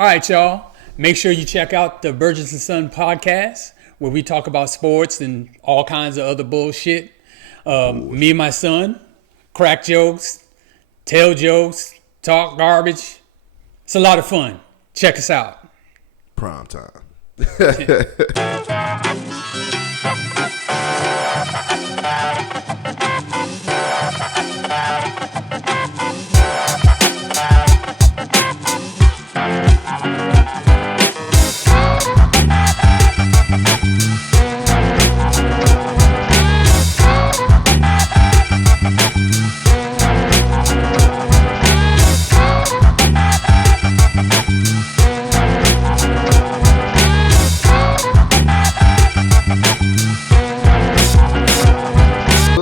All right, y'all. Make sure you check out the Burgess&son podcast where we talk about sports and all kinds of other bullshit. Me and my son, crack jokes, tell jokes, talk garbage. It's a lot of fun. Check us out. Prime time.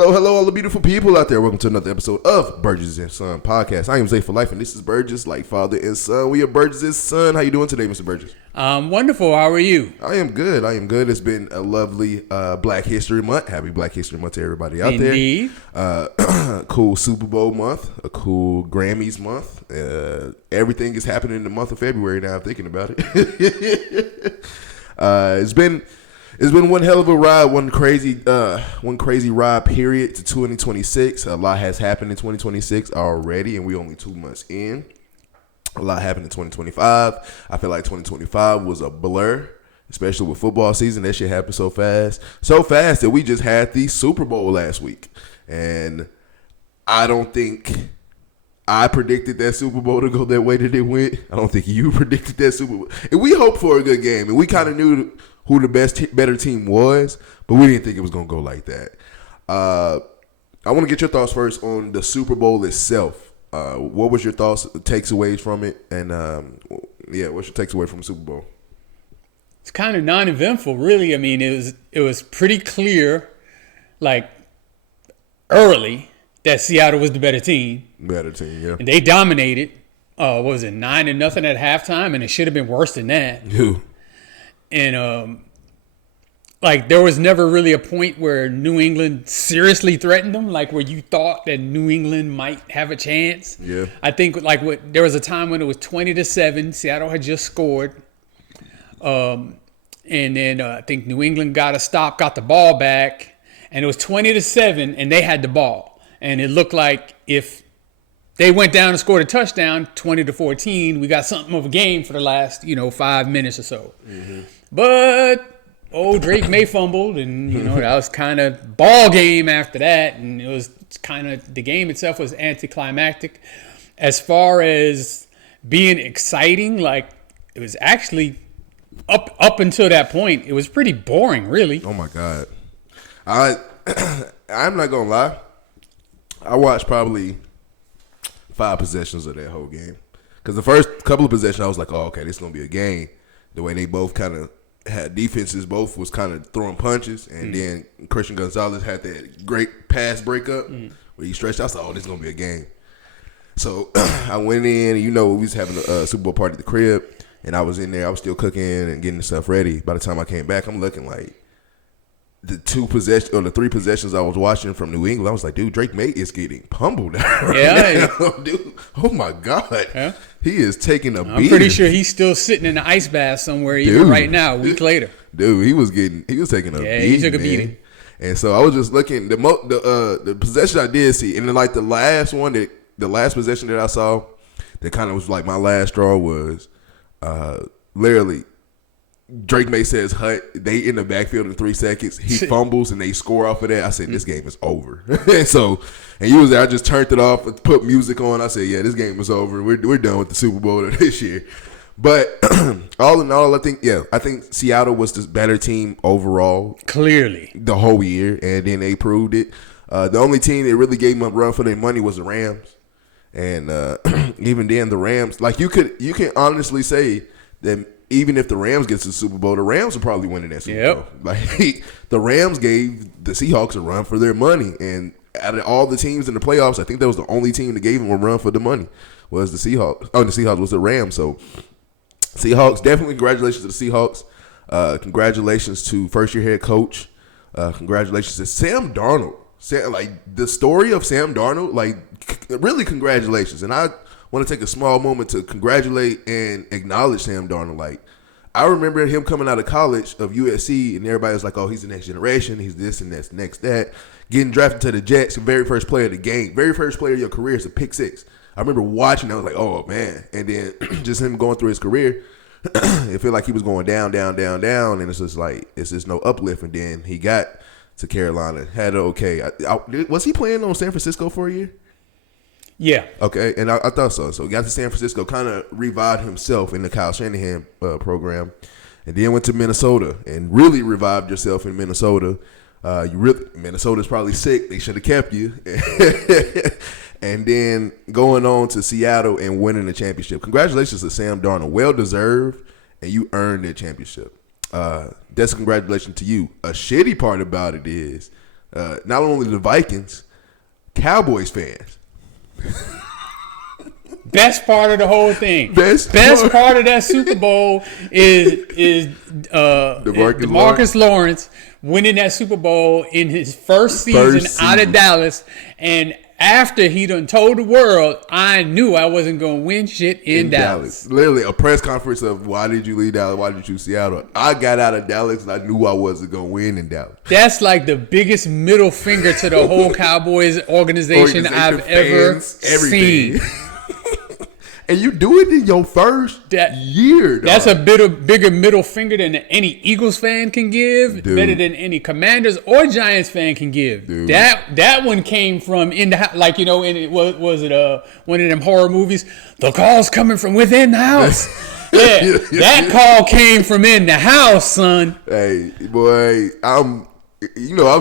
Hello, all the beautiful people out there. Welcome to another episode of Burgess and Son podcast. I am Zay for life, and this is Burgess, like father and son. We are Burgess and Son. How you doing today, Mr. Burgess? Wonderful. How are you? I am good. It's been a lovely Black History Month. Happy Black History Month to everybody out Indeed. there. Cool Super Bowl month, a cool Grammys month. Everything is happening in the month of February now, I'm thinking about it. It's been one hell of a ride, one crazy ride period to 2026. A lot has happened in 2026 already, and we only 2 months in. A lot happened in 2025. I feel like 2025 was a blur, especially with football season. That shit happened so fast that we just had the Super Bowl last week. And I don't think I predicted that Super Bowl to go that way that it went. I don't think you predicted that Super Bowl. And we hoped for a good game, and we kind of knew who the better team was, but we didn't think it was going to go like that. I want to get your thoughts first on the Super Bowl itself. What was your thoughts, takeaways from it, and what's your takeaway from the Super Bowl? It's kind of non-eventful, really. I mean, it was pretty clear, like early, that Seattle was the better team. Better team, yeah. And they dominated. What was it, 9-0 at halftime, and it should have been worse than that. Who? And there was never really a point where New England seriously threatened them, like where you thought that New England might have a chance. Yeah. I think there was a time when it was 20-7. Seattle had just scored. And then I think New England got the ball back, and it was 20-7, and they had the ball. And it looked like if they went down and scored a touchdown, 20-14, we got something of a game for the last, 5 minutes or so. Mm-hmm. But Drake May fumbled, and that was kind of ball game after that, and it was kind of the game itself was anticlimactic. As far as being exciting, like it was actually up until that point, it was pretty boring, really. Oh my God, I'm not gonna lie. I watched probably 5 possessions of that whole game, because the first couple of possessions I was like, oh, okay, this is gonna be a game. The way they both kind of had defenses, both was kind of throwing punches, and then Christian Gonzalez had that great pass breakup where he stretched out. I was like, oh, this is gonna be a game. So I went in, and we was having a Super Bowl party at the crib, and I was in there. I was still cooking and getting the stuff ready. By the time I came back, I'm looking like the 3 possessions I was watching from New England. I was like, dude, Drake May is getting pummeled right now, dude. Oh my God, yeah. He is taking a beating. I'm pretty sure he's still sitting in the ice bath somewhere, even right now, a week later. Dude, he was taking a beating. Yeah, he took a beating. And so I was just looking. The possession I did see, and then like the last possession that I saw, that kind of was like my last straw was, literally, Drake May says hut. They in the backfield in 3 seconds. He fumbles and they score off of that. I said, this game is over. And you was there. I just turned it off and put music on. I said, yeah, this game is over. We're done with the Super Bowl this year. But all in all, I think Seattle was the better team overall. Clearly. The whole year. And then they proved it. The only team that really gave them a run for their money was the Rams. And even then, the Rams, like you can honestly say that even if the Rams gets to the Super Bowl, the Rams are probably winning that Super Bowl. Like the Rams gave the Seahawks a run for their money, and out of all the teams in the playoffs, I think that was the only team that gave them a run for the money was the Seahawks. Oh, the Seahawks was the Rams. So Seahawks, definitely congratulations to the Seahawks. Congratulations to first-year head coach. Congratulations to Sam Darnold. Like the story of Sam Darnold, like really congratulations. And I want to take a small moment to congratulate and acknowledge Sam Darnold. Like, I remember him coming out of college of USC, and everybody was like, "Oh, he's the next generation. He's this and that's next that." Getting drafted to the Jets, the very first player of the game, very first player of your career is a pick six. I remember watching. I was like, "Oh man!" And then just him going through his career, it felt like he was going down, and it's just no uplift. And then he got to Carolina, had it okay. Was he playing on San Francisco for a year? Yeah. Okay, and I thought so. So he got to San Francisco, kind of revived himself in the Kyle Shanahan program, and then went to Minnesota and really revived yourself in Minnesota. Minnesota's probably sick. They should have kept you. And then going on to Seattle and winning the championship. Congratulations to Sam Darnold. Well deserved, and you earned that championship. That's a congratulations to you. A shitty part about it is not only the Vikings, Cowboys fans. Best part of the whole thing. Best part of that Super Bowl is DeMarcus Lawrence winning that Super Bowl in his first season out of Dallas. And after he done told the world, I knew I wasn't going to win shit in Dallas. Literally a press conference of why did you leave Dallas? Why did you choose Seattle? I got out of Dallas and I knew I wasn't going to win in Dallas. That's like the biggest middle finger to the whole Cowboys organization I've ever seen. And you do it in your first year, dog. That's a bigger middle finger than any Eagles fan can give. Dude. Better than any Commanders or Giants fan can give. Dude. That one came from in the house, like, was it one of them horror movies? The call's coming from within the house. Yeah, that call came from in the house, son. Hey, boy, I'm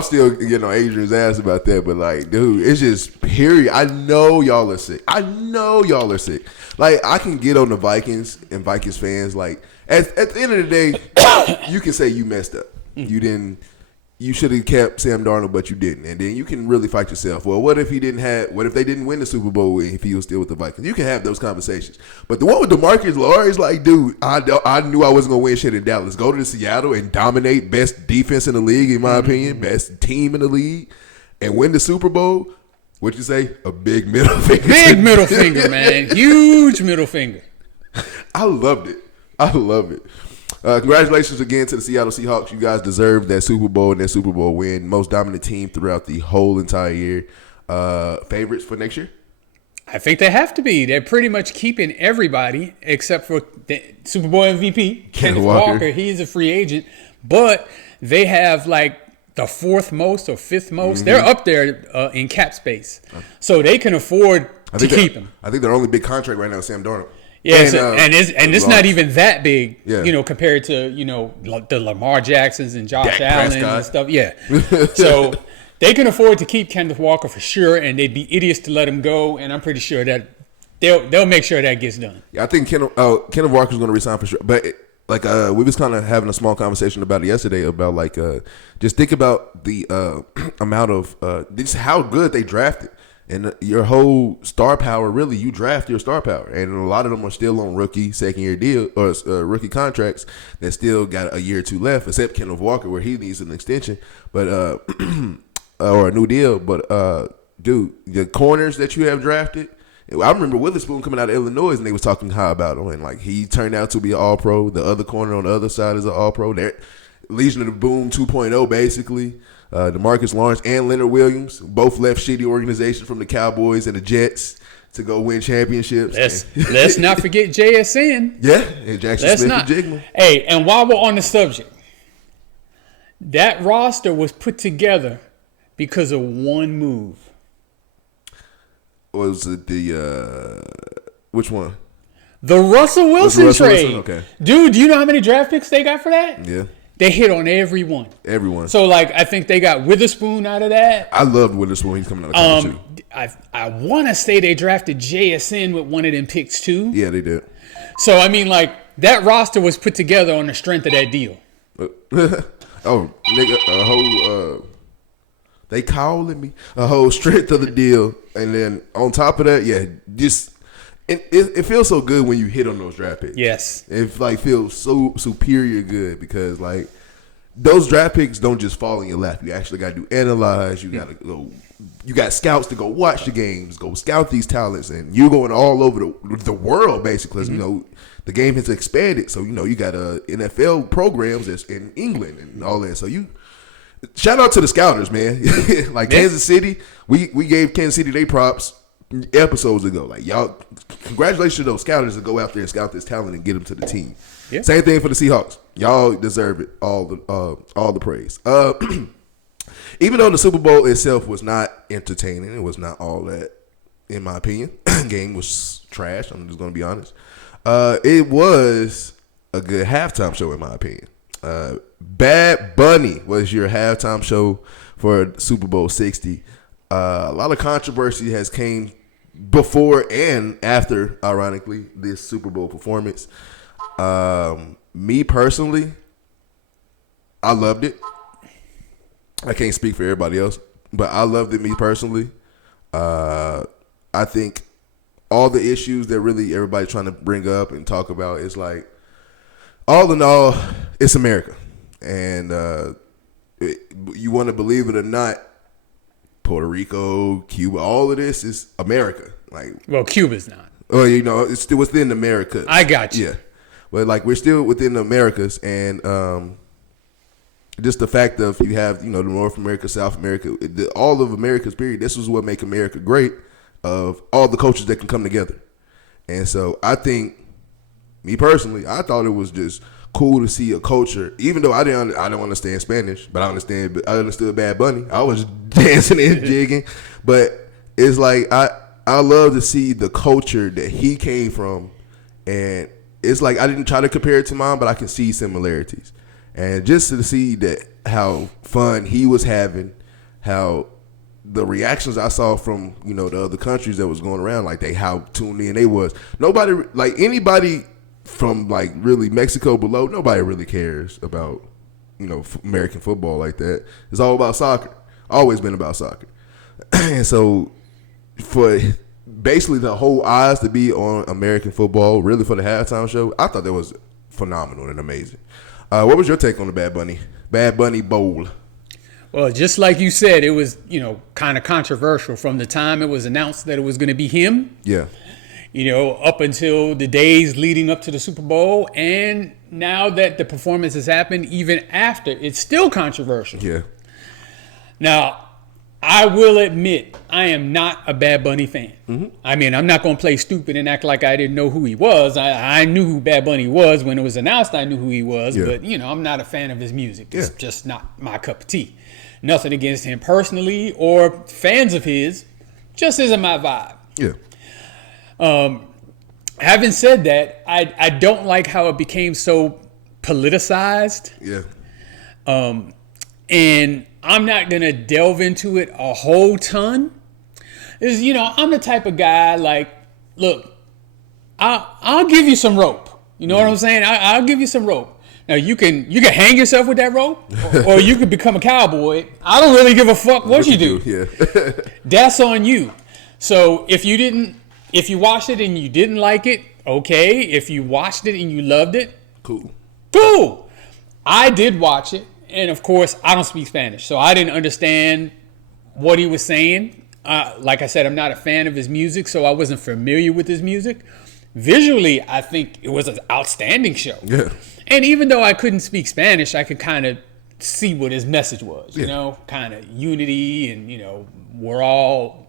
still getting on Adrian's ass about that, but like, dude, it's just period. I know y'all are sick. Like, I can get on the Vikings and Vikings fans. Like, at the end of the day, you can say you messed up. You should have kept Sam Darnold, but you didn't. And then you can really fight yourself. Well, what if they didn't win the Super Bowl if he was still with the Vikings? You can have those conversations. But the one with DeMarcus Lawrence, like, dude, I knew I wasn't going to win shit in Dallas. Go to Seattle and dominate, best defense in the league, in my opinion, best team in the league, and win the Super Bowl. What'd you say? A big middle finger. Big middle finger, man. Huge middle finger. I loved it. Congratulations again to the Seattle Seahawks. You guys deserve that Super Bowl and that Super Bowl win. Most dominant team throughout the whole entire year. Favorites for next year? I think they have to be. They're pretty much keeping everybody except for the Super Bowl MVP, Kenneth Walker. He's a free agent. But they have like the fourth most or fifth most. They're up there in cap space. So they can afford to keep him. I think their only big contract right now is Sam Darnold. Yeah, and it's not even that big, compared to, the Lamar Jacksons and Josh Allen and stuff. Yeah. So they can afford to keep Kenneth Walker for sure, and they'd be idiots to let him go, and I'm pretty sure that they'll make sure that gets done. Yeah, I think Kenneth Walker's going to resign for sure. But we was kind of having a small conversation about it yesterday about just think about the amount of just how good they drafted. And your whole star power, really, you draft your star power. And a lot of them are still on rookie second-year deal or rookie contracts that still got a year or two left, except Kenneth Walker, where he needs an extension but or a new deal. But, dude, the corners that you have drafted, I remember Witherspoon coming out of Illinois, and they was talking high about him. And, like, he turned out to be an all-pro. The other corner on the other side is an all-pro. Legion of the Boom 2.0, basically. DeMarcus Lawrence and Leonard Williams both left shitty organizations from the Cowboys and the Jets to go win championships. Let's not forget JSN. Yeah, and Jackson Smith-Njigba. Hey, and while we're on the subject, that roster was put together because of one move. Was it which one? The Russell Wilson trade. Okay. Dude, do you know how many draft picks they got for that? Yeah. They hit on everyone. So, I think they got Witherspoon out of that. I loved Witherspoon. He's coming out of college, too. I want to say they drafted JSN with one of them picks, too. Yeah, they did. So, that roster was put together on the strength of that deal. Nigga, a whole, they calling me, a whole strength of the deal. And then on top of that, it feels so good when you hit on those draft picks. Yes. It feels so superior good because those draft picks don't just fall in your lap. You actually got to analyze. You got to go. You got scouts to go watch the games, go scout these talents, and you're going all over the world basically. You know, the game has expanded, so you know you got NFL programs that's in England and all that. So you shout out to the scouters, man. Like Kansas City, we gave Kansas City their props episodes ago. Like y'all, congratulations to those scouters that go out there and scout this talent and get them to the team. Yeah. Same thing for the Seahawks. Y'all deserve it. All the praise. Even though the Super Bowl itself was not entertaining, it was not all that, in my opinion. Game was trash. I'm just gonna be honest. It was a good halftime show, in my opinion. Bad Bunny was your halftime show for Super Bowl 60. A lot of controversy has came before and after, ironically, this Super Bowl performance. Me personally, I loved it. I can't speak for everybody else, but I loved it, me personally. I think all the issues that really everybody's trying to bring up and talk about is like, all in all, it's America. And you want to believe it or not, Puerto Rico, Cuba, all of this is America. Like, well, Cuba's not. Well, you know, it's still within America. I got you. Yeah. But like, we're still within the Americas, and just the fact of you have, you know, the North America, South America, all of America's period. This is what make America great, of all the cultures that can come together. And so I think, me personally, I thought it was just cool to see a culture, even though I don't understand Spanish, but I understood Bad Bunny. I was dancing and jigging, but it's like I love to see the culture that he came from, and it's like I didn't try to compare it to mine, but I can see similarities. And just to see that how fun he was having, how the reactions I saw from, you know, the other countries that was going around, like how tuned in they was. Nobody, like anybody from like really Mexico below, nobody really cares about, you know, American football like that. It's all about soccer. Always been about soccer. And so for basically the whole eyes to be on American football, really for the halftime show, I thought that was phenomenal and amazing. What was your take on the Bad Bunny Bowl? Well, just like you said, it was, you know, kind of controversial from the time it was announced that it was going to be him. Yeah. You know, up until the days leading up to the Super Bowl, and now that the performance has happened, even after, it's still controversial. Yeah. Now, I will admit, I am not a Bad Bunny fan. Mm-hmm. I mean, I'm not going to play stupid and act like I didn't know who he was. I knew who Bad Bunny was. When it was announced, I knew who he was. Yeah. But, you know, I'm not a fan of his music. It's just not my cup of tea. Nothing against him personally or fans of his. Just isn't my vibe. Yeah. Having said that, I don't like how it became so politicized. Yeah. And I'm not going to delve into it a whole ton. Is, you know, I'm the type of guy, like, look, I'll give you some rope. You know what I'm saying? I'll give you some rope. Now, you can hang yourself with that rope, or you could become a cowboy. I don't really give a fuck what you do. Yeah. That's on you. So if you watched it and you didn't like it, okay. If you watched it and you loved it, cool. I did watch it. And, of course, I don't speak Spanish, so I didn't understand what he was saying. Like I said, I'm not a fan of his music, so I wasn't familiar with his music. Visually, I think it was an outstanding show. Yeah. And even though I couldn't speak Spanish, I could kind of see what his message was, you know, kind of unity and, you know, we're all,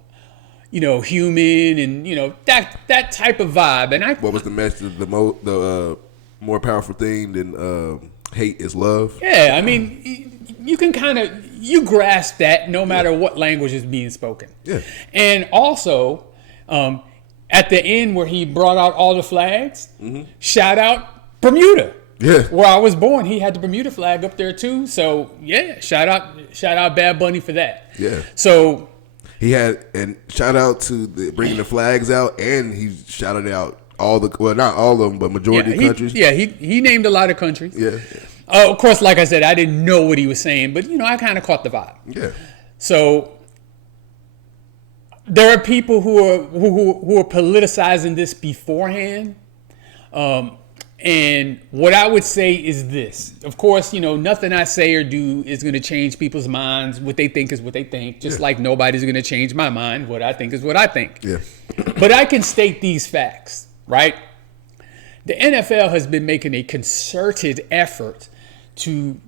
you know, human and, you know, that type of vibe. And what was the message, the more powerful thing than hate is love? Yeah, I mean, you can you grasp that no matter what language is being spoken. Yeah. And also, at the end where he brought out all the flags, shout out Bermuda. Yeah. Where I was born, he had the Bermuda flag up there too. So yeah, shout out Bad Bunny for that. Yeah. So he had, and shout out to bringing the flags out, and he shouted out not all of them, but majority of countries. Yeah, he named a lot of countries. Yeah. Of course, like I said, I didn't know what he was saying, but you know, I kind of caught the vibe. Yeah. So there are people who are politicizing this beforehand. And what I would say is this. Of course, nothing I say or do is going to change people's minds. What they think is what they think. Just like nobody's going to change my mind. What I think is what I think. Yeah. But I can state these facts, right? The NFL has been making a concerted effort to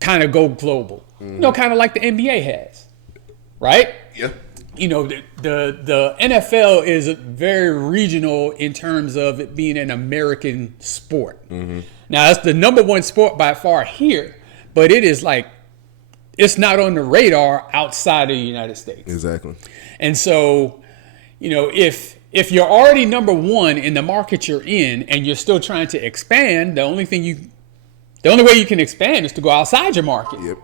kind of go global. Kind of like the NBA has, right? Yeah. The NFL is very regional in terms of it being an American sport. Now, it's the number one sport by far here, but it's not on the radar outside of the United States. Exactly. And so, if you're already number one in the market you're in and you're still trying to expand, the only way you can expand is to go outside your market. Yep.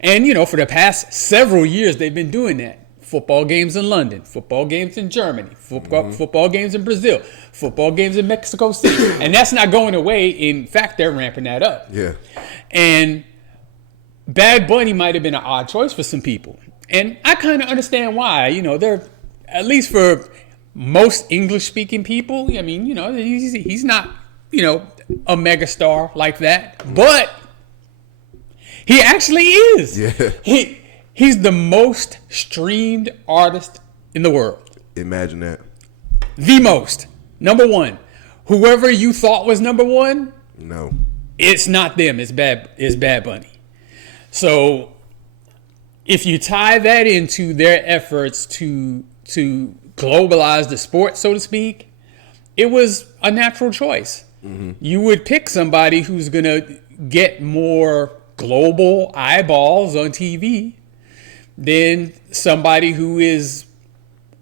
And, for the past several years, they've been doing that. Football games in London, football games in Germany, football games in Brazil, football games in Mexico City. And that's not going away. In fact, they're ramping that up. Yeah. And Bad Bunny might have been an odd choice for some people. And I kind of understand why. They're, at least for most English-speaking people, he's not, a megastar like that. But he actually is. Yeah. He's the most streamed artist in the world. Imagine that. The most. Number one. Whoever you thought was number one, no, it's not them. It's Bad Bunny. So if you tie that into their efforts to globalize the sport, so to speak, it was a natural choice. You would pick somebody who's going to get more global eyeballs on TV than somebody who is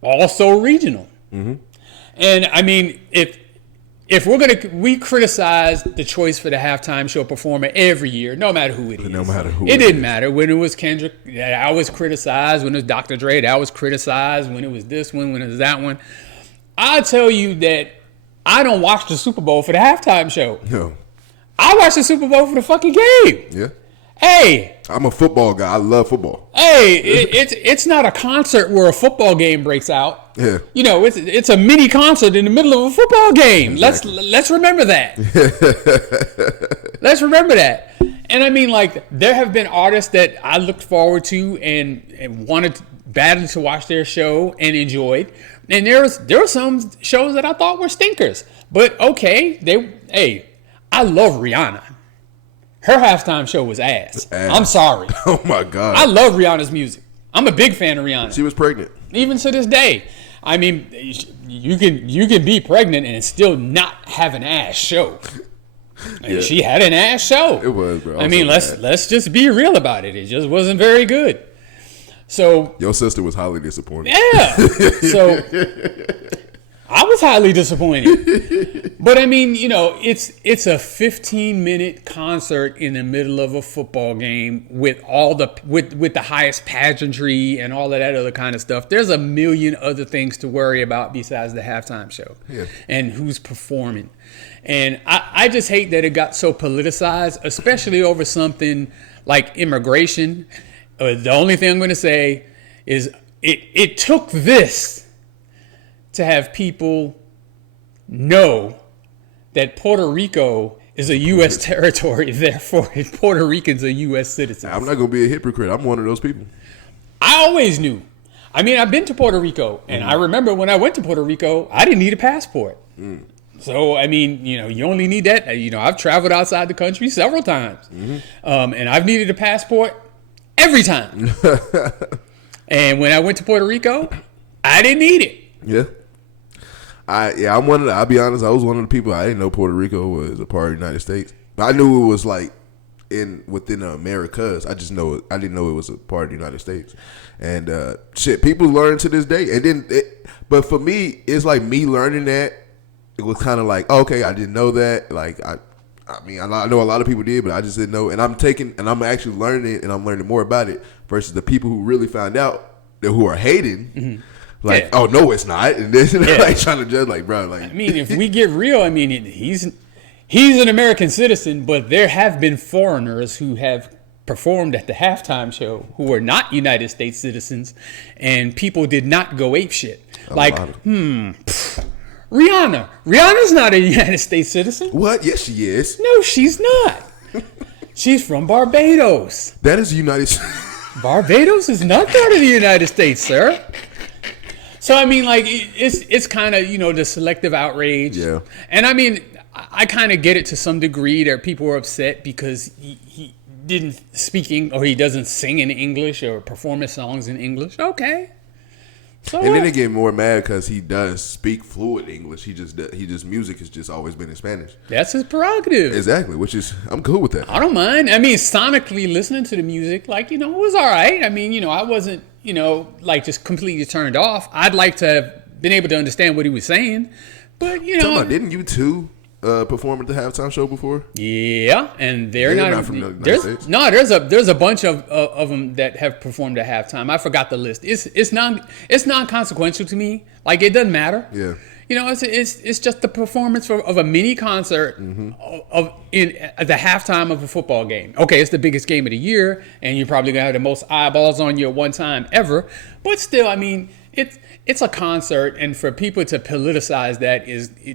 also regional. And I mean, if we criticize the choice for the halftime show performer every year, no matter who it is. No matter who it didn't matter. When it was Kendrick, I was criticized. When it was Dr. Dre, I was criticized. When it was this one, when it was that one. I'll tell you that I don't watch the Super Bowl for the halftime show. No. I watch the Super Bowl for the fucking game. Yeah. Hey. I'm a football guy. I love football. Hey, it's not a concert where a football game breaks out. Yeah. It's a mini concert in the middle of a football game. Exactly. Let's remember that. Let's remember that. And I mean, there have been artists that I looked forward to and wanted badly to watch their show and enjoyed. And there were some shows that I thought were stinkers. But okay, I love Rihanna. Her halftime show was ass. I'm sorry. Oh my God. I love Rihanna's music. I'm a big fan of Rihanna. She was pregnant. Even to this day. I mean, you can be pregnant and still not have an ass show. Yeah. She had an ass show. It was, bro. I mean, let's just be real about it. It just wasn't very good. So your sister was highly disappointed. Yeah. So I was highly disappointed. But I mean, it's a 15-minute concert in the middle of a football game with all with the highest pageantry and all of that other kind of stuff. There's a million other things to worry about besides the halftime show. Yeah. And who's performing. And I just hate that it got so politicized, especially over something like immigration. The only thing I'm going to say is it took this to have people know that Puerto Rico is a U.S. territory, therefore Puerto Ricans are U.S. citizens. I'm not going to be a hypocrite. I'm one of those people. I always knew. I mean, I've been to Puerto Rico, and I remember when I went to Puerto Rico, I didn't need a passport. So, I mean, you only need that. I've traveled outside the country several times, and I've needed a passport every time. And when I went to Puerto Rico, I didn't need it. Yeah. I'm one of the, I'll be honest, I was one of the people, I didn't know Puerto Rico was a part of the United States. But I knew it was within the Americas. I didn't know it was a part of the United States. And people learn to this day. And then but for me, it's like me learning that, it was kind of like, okay, I didn't know that. Like I know a lot of people did, but I just didn't know. And I'm actually learning it, and I'm learning more about it versus the people who really found out, who are hating. Like, oh no, it's not, and then like trying to judge, like, bro, like. I mean, if we get real, I mean, he's an American citizen, but there have been foreigners who have performed at the halftime show who are not United States citizens, and people did not go apeshit. Rihanna. Rihanna's not a United States citizen. What? Yes, she is. No, she's not. She's from Barbados. That is United. Barbados is not part of the United States, sir. So I mean, like, it's kind of, the selective outrage. Yeah. And I mean, I kind of get it to some degree that people are upset because he didn't speak or he doesn't sing in English or perform his songs in English. Okay. So And then they get more mad because he does speak fluent English. He just music has just always been in Spanish. That's his prerogative. Exactly, which is I'm cool with that. I don't mind. I mean, sonically listening to the music, like, it was all right. I mean, I wasn't, like just completely turned off. I'd like to have been able to understand what he was saying, but Tell me, didn't you two perform at the halftime show before? Yeah, and they're not from the United States. No, there's a bunch of them that have performed at halftime. I forgot the list. It's non-consequential to me. Like, it doesn't matter. Yeah. It's just the performance of a mini concert at the halftime of a football game. Okay, it's the biggest game of the year, and you're probably gonna have the most eyeballs on you at one time ever. But still, I mean, it's a concert, and for people to politicize that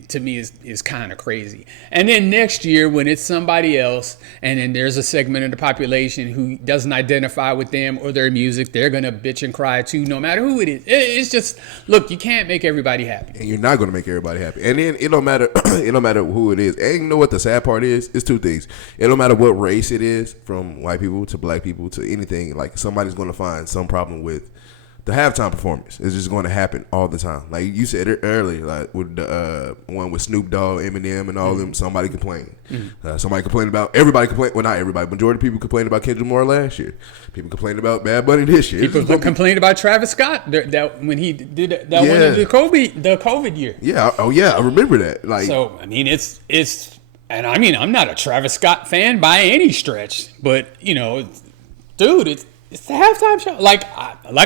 to me is kind of crazy. And then next year, when it's somebody else, and then there's a segment of the population who doesn't identify with them or their music, they're gonna bitch and cry too, no matter who it is. It's just, look, you can't make everybody happy, and you're not gonna make everybody happy. And then it don't matter, it don't matter who it is. And you know what the sad part is? It's two things. It don't matter what race it is, from white people to black people to anything. Like, somebody's gonna find some problem with the halftime performance. Is just going to happen all the time. Like you said earlier, like with the one with Snoop Dogg, Eminem, and all them, somebody complained. Somebody complained about, everybody complained, well, not everybody, majority of people complained about Kendrick Lamar last year. People complained about Bad Bunny this year. People complained about Travis Scott that when he did that one of the COVID year. Yeah, oh yeah, I remember that. Like, so I mean, it's and I mean, I'm not a Travis Scott fan by any stretch, but dude, it's the halftime show. Like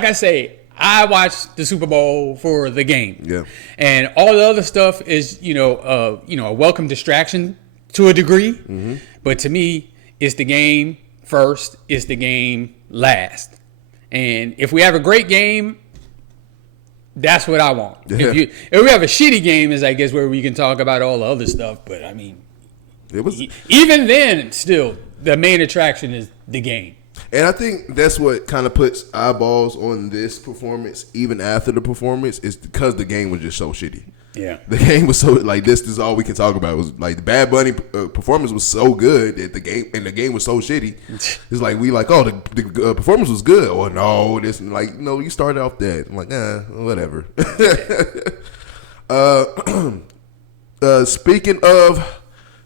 I say, I watch the Super Bowl for the game. Yeah. And all the other stuff is, a welcome distraction to a degree. Mm-hmm. But to me, it's the game first, it's the game last. And if we have a great game, that's what I want. Yeah. If we have a shitty game, is I guess where we can talk about all the other stuff. But I mean, even then, still, the main attraction is the game. And I think that's what kind of puts eyeballs on this performance, even after the performance, is because the game was just so shitty. Yeah, the game was so like this is all we can talk about. It was like the Bad Bunny performance was so good that the game was so shitty. It's like the performance was good. Oh no, this you started off that. I'm like, whatever. Speaking of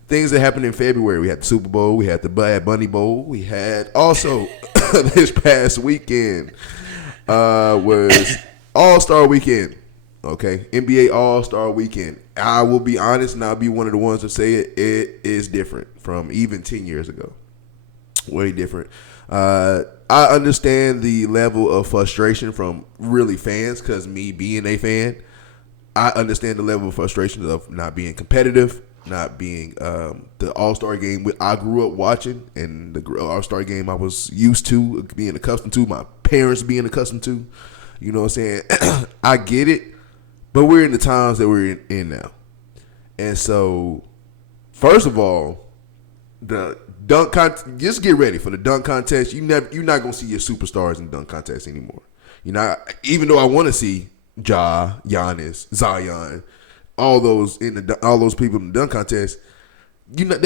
things that happened in February, we had the Super Bowl, we had the Bad Bunny Bowl, we had also this past weekend was All-Star Weekend. Okay, NBA All-Star Weekend. I will be honest, and I'll be one of the ones to say it is different from even 10 years ago. Way different. I understand the level of frustration from really fans, because me being a fan, I understand the level of frustration of not being competitive, not being the All-Star game I grew up watching, and the All-Star game I was used to, being accustomed to, my parents being accustomed to. You know what I'm saying? I get it, but we're in the times that we're in now. And so, first of all, the dunk contest, just get ready for the dunk contest. You're not going to see your superstars in dunk contests anymore. Even though I want to see Ja, Giannis, Zion, all those people in the dunk contest, you're not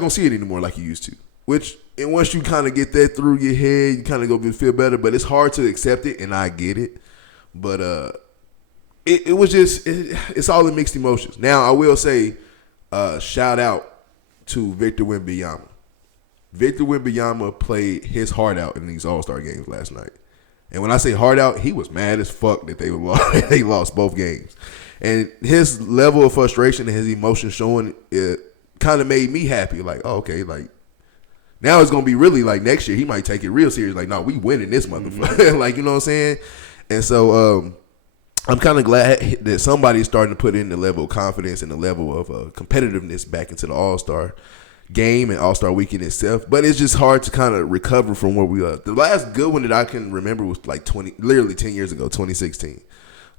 gonna see it anymore like you used to. And once you kind of get that through your head, you kind of go feel better. But it's hard to accept it, and I get it. But it was just it's all in mixed emotions. Now I will say, shout out to Victor Wembanyama. Victor Wembanyama played his heart out in these All-Star games last night. And when I say heart out, he was mad as fuck that they lost both games. And his level of frustration and his emotion showing, it kind of made me happy. Like, oh, okay, like, now it's going to be really, like, next year he might take it real serious. Like, no, we winning this motherfucker. Mm-hmm. Like, you know what I'm saying? And so I'm kind of glad that somebody's starting to put in the level of confidence and the level of competitiveness back into the All-Star game and All-Star Weekend itself. But it's just hard to kind of recover from where we are. The last good one that I can remember was like literally 10 years ago, 2016.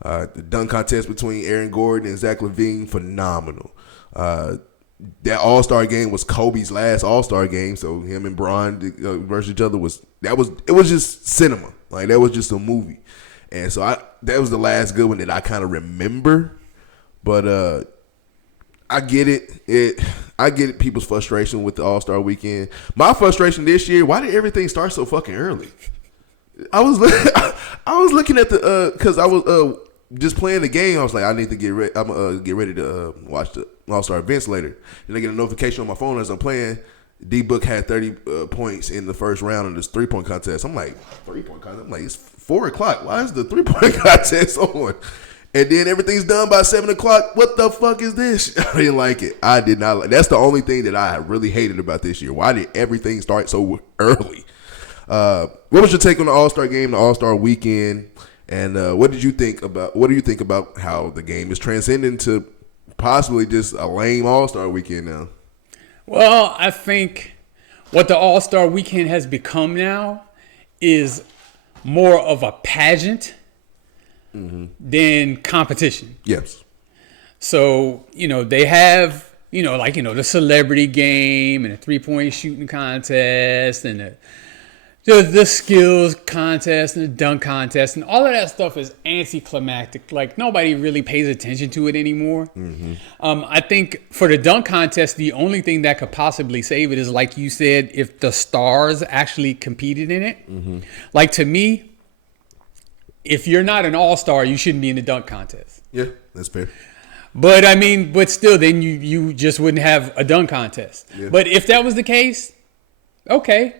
The dunk contest between Aaron Gordon and Zach LaVine, phenomenal. That All-Star game was Kobe's last All-Star game, so him and Bron versus each other was just cinema. Like, that was just a movie. And so that was the last good one that I kind of remember. But I get it. I get it, people's frustration with the All-Star weekend. My frustration this year, why did everything start so fucking early? I was looking at because I was just playing the game. I was like, I need to get ready. I'm gonna get ready to watch the All-Star events later. And I get a notification on my phone as I'm playing. D-Book had 30 points in the first round of this 3-point contest. I'm like, 3-point contest? I'm like, it's 4 o'clock. Why is the 3-point contest on? And then everything's done by 7 o'clock. What the fuck is this? I didn't like it. I did not like it. That's the only thing that I really hated about this year. Why did everything start so early? What was your take on the All-Star game, the All-Star weekend? And what do you think about how the game is transcending to possibly just a lame All-Star weekend now? Well, I think what the All-Star weekend has become now is more of a pageant than competition. Yes. So, they have, the celebrity game and the 3-point shooting contest and the skills contest and the dunk contest and all of that stuff is anticlimactic. Like, nobody really pays attention to it anymore. I think for the dunk contest, the only thing that could possibly save it is, like you said, if the stars actually competed in it. Like, to me, if you're not an all-star, you shouldn't be in the dunk contest. Yeah, that's fair. But still, then you just wouldn't have a dunk contest. Yeah. But if that was the case, okay.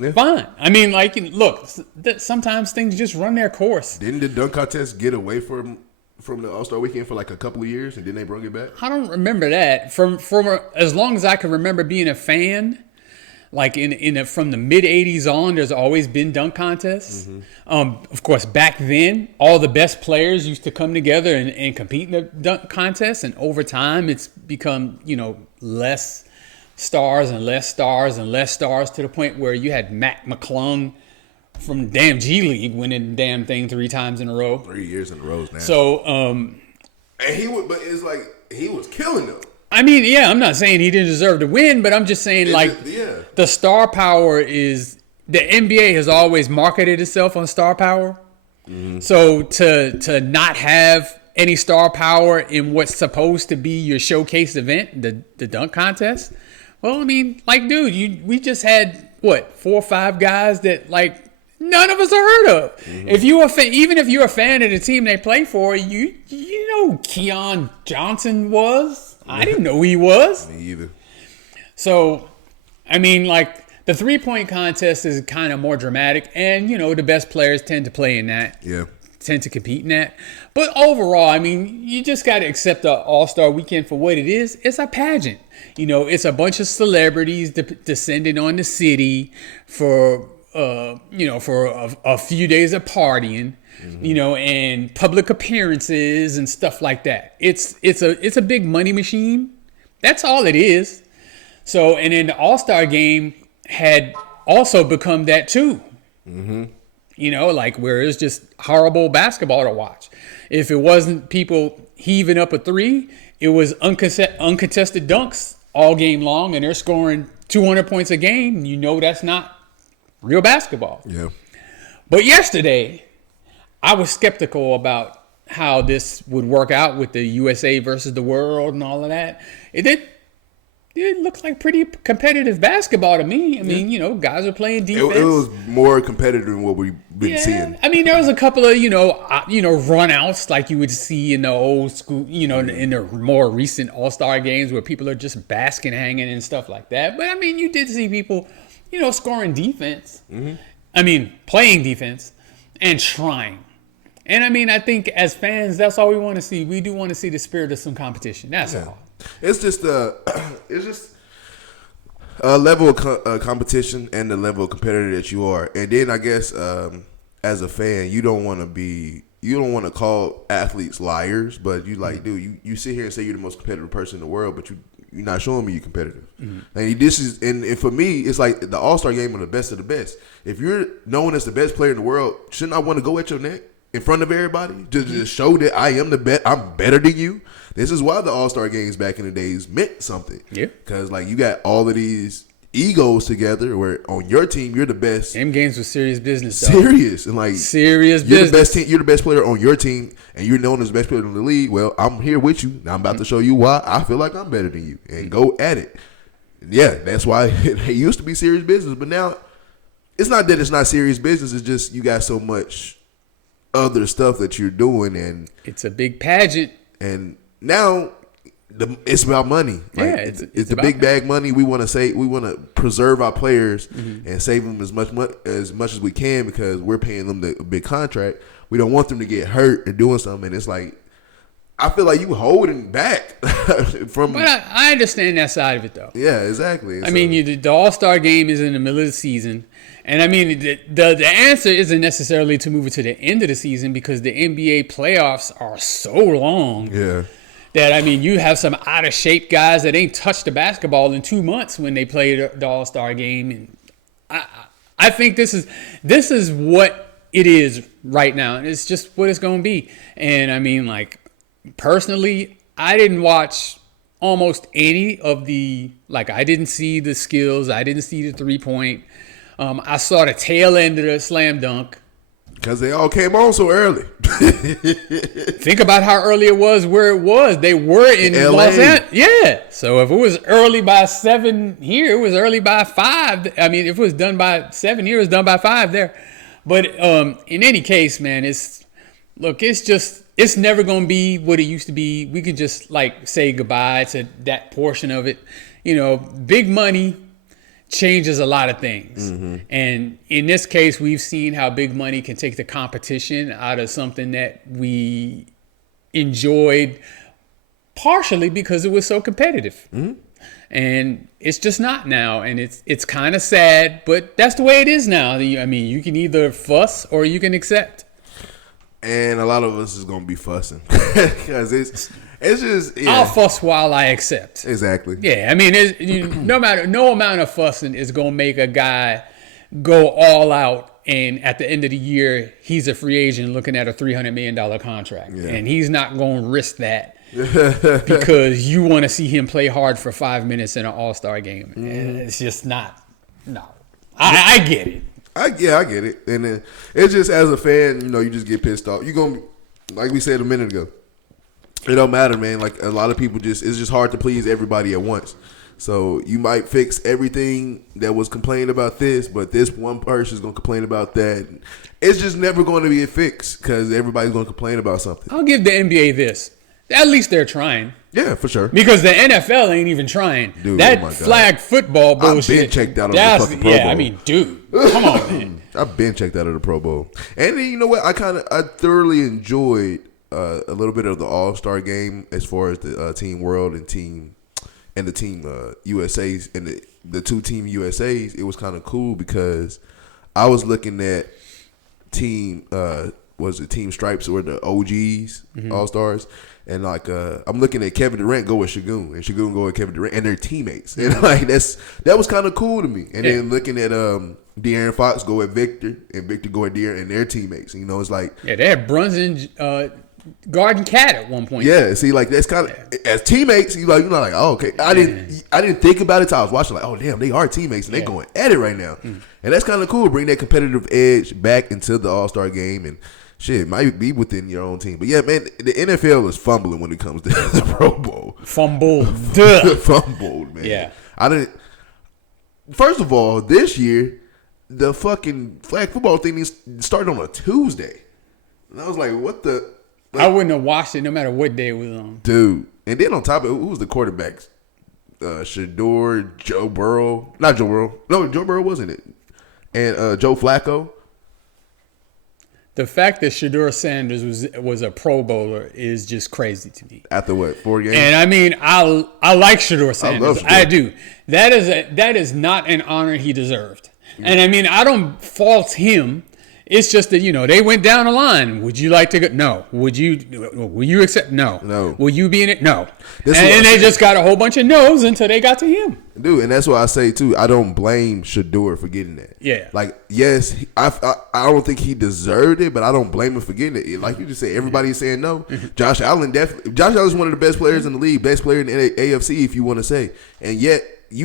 Yeah. Fine. I mean, look, sometimes things just run their course. Didn't the dunk contest get away from the All-Star weekend for like a couple of years, and then they brought it back? I don't remember that. From as long as I can remember being a fan, like from the mid '80s on, there's always been dunk contests. Of course, back then, all the best players used to come together and compete in the dunk contest, and over time, it's become less stars and less stars and less stars to the point where you had Mac McClung from damn G League winning the damn thing 3 times in a row. 3 years in a row now. So, and but it's like he was killing them. I mean, yeah, I'm not saying he didn't deserve to win, but I'm just saying the star power is the NBA has always marketed itself on star power. So to not have any star power in what's supposed to be your showcase event, the dunk contest. Well, I mean, dude, we just had 4 or 5 guys that none of us have heard of. If you even if you're a fan of the team they play for, you know who Keon Johnson was. I didn't know who he was. Me either. So, I mean, the 3-point contest is kind of more dramatic, and the best players tend to play in that. Yeah. Tend to compete in that. But overall, I mean, you just got to accept the All-Star weekend for what it is. It's a pageant. It's a bunch of celebrities descending on the city for a few days of partying, and public appearances and stuff like that. It's a big money machine. That's all it is. So, and then the All-Star game had also become that too. Where it's just horrible basketball to watch. If it wasn't people heaving up a 3, it was uncontested dunks all game long, and they're scoring 200 points a game. That's not real basketball. Yeah. But yesterday, I was skeptical about how this would work out with the USA versus the world and all of that. It looked like pretty competitive basketball to me. I mean, guys are playing defense. It was more competitive than what we've been seeing. I mean, there was a couple of, run-outs like you would see in the old school, in the more recent All-Star games where people are just basking, hanging and stuff like that. But, I mean, you did see people, scoring defense. I mean, playing defense and trying. And, I mean, I think as fans, that's all we want to see. We do want to see the spirit of some competition. That's all. It's just a level of competition and the level of competitor that you are. And then I guess as a fan, you don't want to call athletes liars, but dude, you sit here and say you're the most competitive person in the world, but you're not showing me you're competitive. And for me, it's like the All-Star game are the best of the best. If you're known as the best player in the world, shouldn't I want to go at your neck in front of everybody to just show that I am I'm better than you. This is why the All-Star games back in the days meant something. Yeah. Because, like, you got all of these egos together where on your team, you're the best. Them games was serious business, though. Serious. And, like, serious you're business. The best team, you're the best player on your team, and you're known as the best player in the league. Well, I'm here with you. Now I'm about to show you why I feel like I'm better than you. And go at it. Yeah, that's why it used to be serious business. But now, it's not that it's not serious business. It's just you got so much other stuff that you're doing. And it's a big pageant. And now it's about money. Like, yeah, it's the big bag money. We want to preserve our players and save them as much as we can because we're paying them the big contract. We don't want them to get hurt and doing something. And it's like, I feel like you holding back from. But I understand that side of it, though. Yeah, exactly. I mean, the All-Star game is in the middle of the season. And, I mean, the answer isn't necessarily to move it to the end of the season because the NBA playoffs are so long. Yeah. That, I mean, you have some out-of-shape guys that ain't touched the basketball in 2 months when they play the All-Star game. And I think this is what it is right now. And it's just what it's going to be. And, I mean, like, personally, I didn't watch almost any of I didn't see the skills. I didn't see the three-point. I saw the tail end of the slam dunk. Because they all came on so early. Think about how early it was where it was. They were in LA. Los Angeles. Yeah. So if it was early by 7 here, it was early by 5. I mean, if it was done by 7 here, it was done by 5 there. But in any case, man, it's never going to be what it used to be. We can just say goodbye to that portion of it. You know, big money changes a lot of things. And in this case, we've seen how big money can take the competition out of something that we enjoyed partially because it was so competitive. And it's just not now. And it's kind of sad, but that's the way it is now. I mean, you can either fuss or you can accept. And a lot of us is going to be fussing because it's just, yeah. I'll fuss while I accept. Exactly. Yeah, I mean, no amount of fussing is going to make a guy go all out, and at the end of the year, he's a free agent looking at a $300 million contract, and he's not going to risk that because you want to see him play hard for 5 minutes in an All-Star game. It's just not. No, I get it. I get it, and it's just as a fan, you just get pissed off. You're gonna, like we said a minute ago. It don't matter, man. Like a lot of people it's just hard to please everybody at once. So you might fix everything that was complaining about this, but this one person is going to complain about that. It's just never going to be a fix because everybody's going to complain about something. I'll give the NBA this. At least they're trying. Yeah, for sure. Because the NFL ain't even trying. Dude, that flag football bullshit. I've been checked out of the fucking Pro Bowl. Yeah, I mean, dude, come on, man. I've been checked out of the Pro Bowl. And then, you know what? I thoroughly enjoyed a little bit of the All-Star game as far as the Team World and the Team USA's and the two Team USA's. It was kind of cool because I was looking at Team Stripes or the OGs, All-Stars. And I'm looking at Kevin Durant go with Shagun, and Shagun go with Kevin Durant, and they're teammates. And that was kind of cool to me. And then looking at De'Aaron Fox go with Victor, and Victor go with De'Aaron, and they're teammates. It's like they had Brunson guarding Cat at one point. Yeah, see, that's kind of as teammates. You're like, oh, okay. I didn't think about it till I was watching. Like, oh damn, they are teammates, and they're going at it right now. And that's kind of cool. Bring that competitive edge back into the All-Star game and. Shit, it might be within your own team. But yeah, man, the NFL is fumbling when it comes to the Pro Bowl. Fumbled, man. Yeah. First of all, this year, the fucking flag football thing started on a Tuesday. And I was like, what the? I wouldn't have watched it no matter what day it was on. Dude. And then on top of it, who was the quarterbacks? Shador, Joe Burrow. Not Joe Burrow. No, Joe Burrow wasn't it. And Joe Flacco. The fact that Shador Sanders was a Pro Bowler is just crazy to me. After what, 4 games? And I mean, I like Shador Sanders. I love Shador. I do. That is not an honor he deserved. And I mean, I don't fault him It's just that, they went down the line. Would you like to go? No. Will you accept? No. No. Will you be in it? No. And they just got a whole bunch of no's until they got to him. Dude, and that's what I say too. I don't blame Shador for getting that. Yeah. Like, yes, I don't think he deserved it, but I don't blame him for getting it. Like you just said, everybody's saying no. Josh Allen's one of the best players in the league, best player in the AFC, if you want to say. And yet, he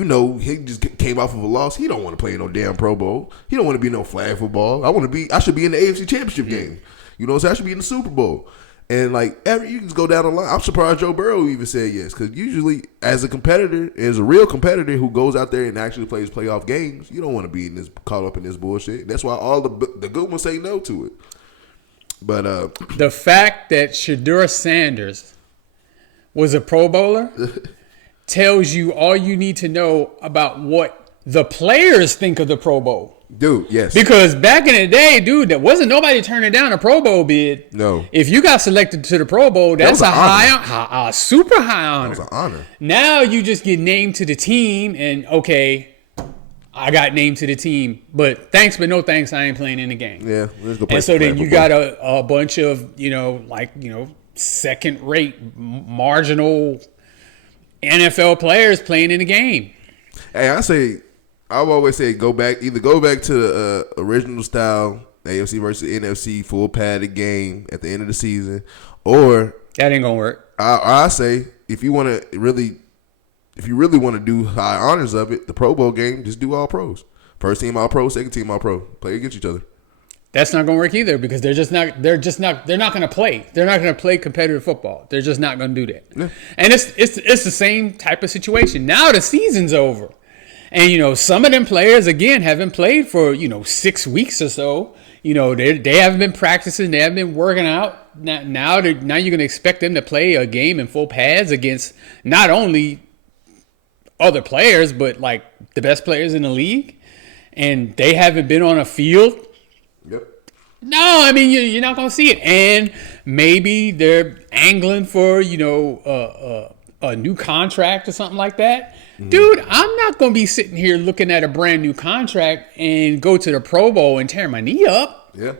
just came off of a loss. He don't want to play in no damn Pro Bowl. He don't want to be in no flag football. I should be in the AFC Championship game. So I should be in the Super Bowl. And like you can just go down the line. I'm surprised Joe Burrow even said yes, because usually as a competitor, as a real competitor who goes out there and actually plays playoff games, you don't want to be caught up in this bullshit. That's why all the good ones say no to it. But the fact that Shador Sanders was a Pro Bowler tells you all you need to know about what the players think of the Pro Bowl. Dude, yes. Because back in the day, dude, there wasn't nobody turning down a Pro Bowl bid. No. If you got selected to the Pro Bowl, that's a super high honor. That was an honor. Now you just get named to the team and, okay, I got named to the team, but thanks, but no thanks, I ain't playing in the game. Yeah, let's go play. And so then you got a bunch of, second-rate, marginal NFL players playing in the game. Hey, I've always said go back to the original style, AFC versus NFC, full padded game at the end of the season, or that ain't gonna work. I say if you really want to do high honors of it, the Pro Bowl game, just do all pros. First team all pro, second team all pro, play against each other. That's not gonna work either because they're not gonna play. They're not gonna play competitive football. They're just not gonna do that. Yeah. And it's the same type of situation. Now the season's over. And, some of them players, again, haven't played for, 6 weeks or so. They haven't been practicing. They haven't been working out. Now you're going to expect them to play a game in full pads against not only other players, but, like, the best players in the league. And they haven't been on a field. Yep. No, I mean, you're not going to see it. And maybe they're angling for, a new contract or something like that. Dude, I'm not going to be sitting here looking at a brand new contract and go to the Pro Bowl and tear my knee up. Yeah.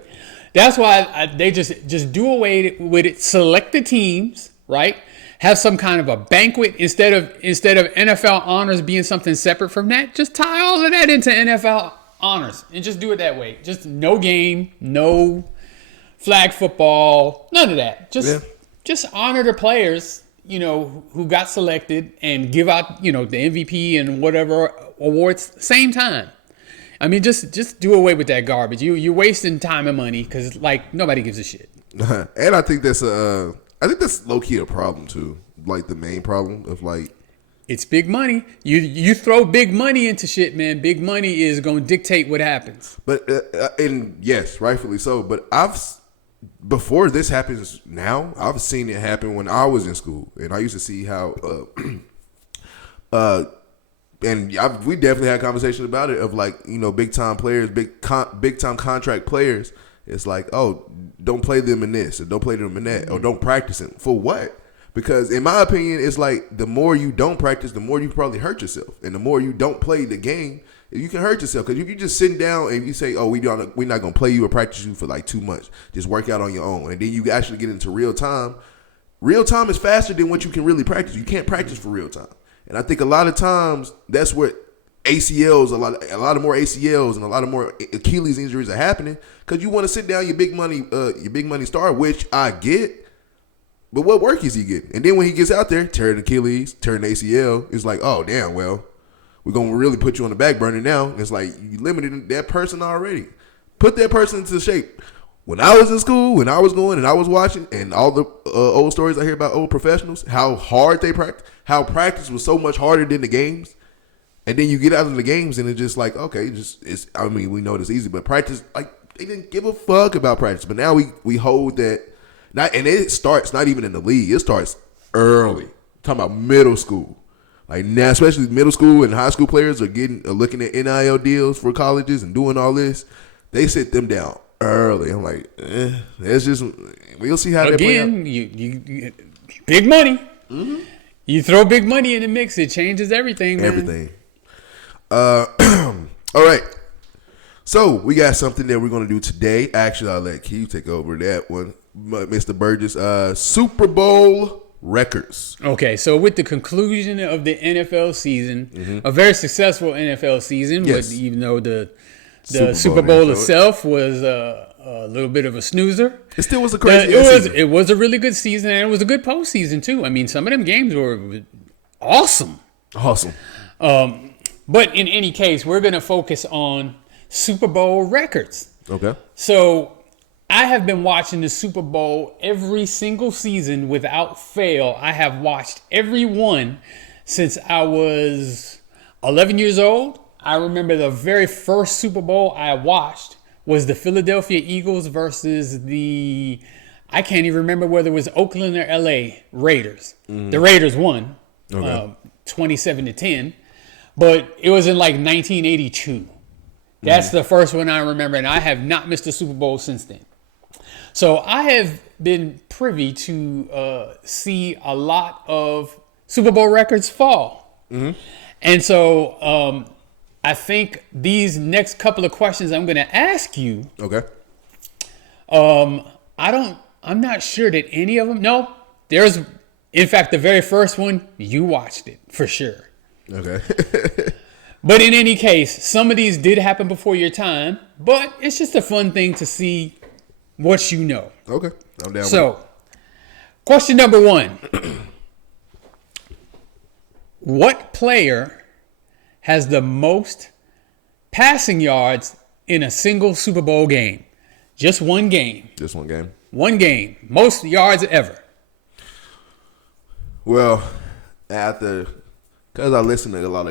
That's why they just do away with it. Select the teams, right? Have some kind of a banquet instead of NFL honors being something separate from that. Just tie all of that into NFL honors and just do it that way. Just no game, no flag football, none of that. Just honor the players, who got selected and give out, the MVP and whatever awards same time. I mean, just do away with that garbage. You're wasting time and money because nobody gives a shit. And I think that's low key a problem too. Like the main problem of it's big money. You throw big money into shit, man. Big money is gonna dictate what happens. But and yes, rightfully so. But before this happens now, I've seen it happen when I was in school, and I used to see how, we definitely had a conversation about it of big time players, big time contract players. It's like, oh, don't play them in this, or don't play them in that, or don't practice them for what? Because in my opinion, it's like the more you don't practice, the more you probably hurt yourself, and the more you don't play the game, you can hurt yourself. Because if you're just sitting down and you say, oh, we're not going to play you or practice you for 2 months. Just work out on your own. And then you actually get into real time. Real time is faster than what you can really practice. You can't practice for real time. And I think a lot of times that's what ACLs, a lot of more ACLs and a lot of more Achilles injuries are happening because you want to sit down your big money star, which I get. But what work is he getting? And then when he gets out there, tear an Achilles, tear an ACL, it's like, oh, damn, well, we're going to really put you on the back burner now. It's like you limited that person already. Put that person into shape. When I was in school, when I was going and I was watching, and all the old stories I hear about old professionals, how hard they practice, how practice was so much harder than the games. And then you get out of the games and it's just like, okay, we know it's easy, but practice, they didn't give a fuck about practice. But now we hold that, and it starts not even in the league. It starts early. I'm talking about middle school. Now, especially middle school and high school players are looking at NIL deals for colleges and doing all this. They sit them down early. I'm like, that's just, we'll see how that play out. Again, you big money. Mm-hmm. You throw big money in the mix, it changes everything, man. Everything. All right. So we got something that we're going to do today. Actually, I'll let Q take over that one, Mr. Burgess. Super Bowl records. Okay, so with the conclusion of the NFL season, a very successful NFL season, Yes. even though the Super Bowl itself was a little bit of a snoozer. It still was a crazy season. It was a really good season, and it was a good postseason too. I mean, some of them games were awesome. Awesome. But in any case, we're going to focus on Super Bowl records. Okay. So I have been watching the Super Bowl every single season without fail. I have watched every one since I was 11 years old. I remember the very first Super Bowl I watched was the Philadelphia Eagles versus I can't even remember whether it was Oakland or LA Raiders. The Raiders won 27-10, but it was in like 1982. That's the first one I remember, and I have not missed a Super Bowl since then. So I have been privy to see a lot of Super Bowl records fall. And so I think these next couple of questions I'm going to ask you. Okay. I'm not sure that any of them. No, in fact, the very first one, you watched it for sure. Okay. But in any case, some of these did happen before your time, but it's just a fun thing to see what you know. Okay. I'm down So, question number 1. What player has the most passing yards in a single Super Bowl game? Just one game. Just one game. One game. Most yards ever. Well, because I listen to a lot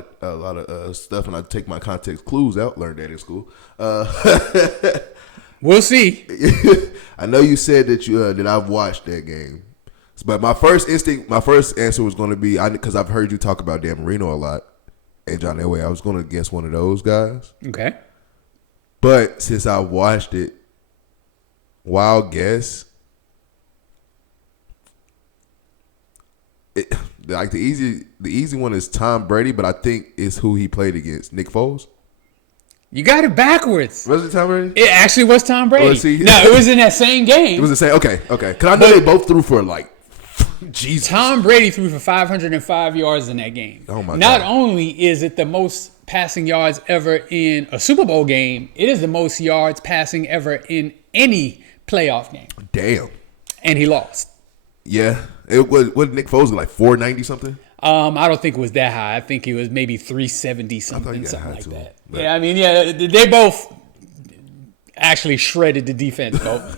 of stuff and I take my context clues out, learned that in school. We'll see. I know you said that I've watched that game, but my first answer was going to be because I've heard you talk about Dan Marino a lot and John Elway. I was going to guess one of those guys. Okay. But since I watched it, wild guess. Like the easy one is Tom Brady, but I think it's who he played against. Nick Foles. You got it backwards. Was it Tom Brady? It actually was Tom Brady. Oh, No, it was in that same game. It was the same. Okay. Because I know they both threw for like, Jesus. Tom Brady threw for 505 yards in that game. Oh my God. Not only is it the most passing yards ever in a Super Bowl game, it is the most yards passing ever in any playoff game. Damn. And he lost. Yeah. It was Nick Foles like 490 something. I don't think it was that high. I think it was maybe 370 something like too, that. but. Yeah, I mean, yeah, they both actually shredded the defense. Both.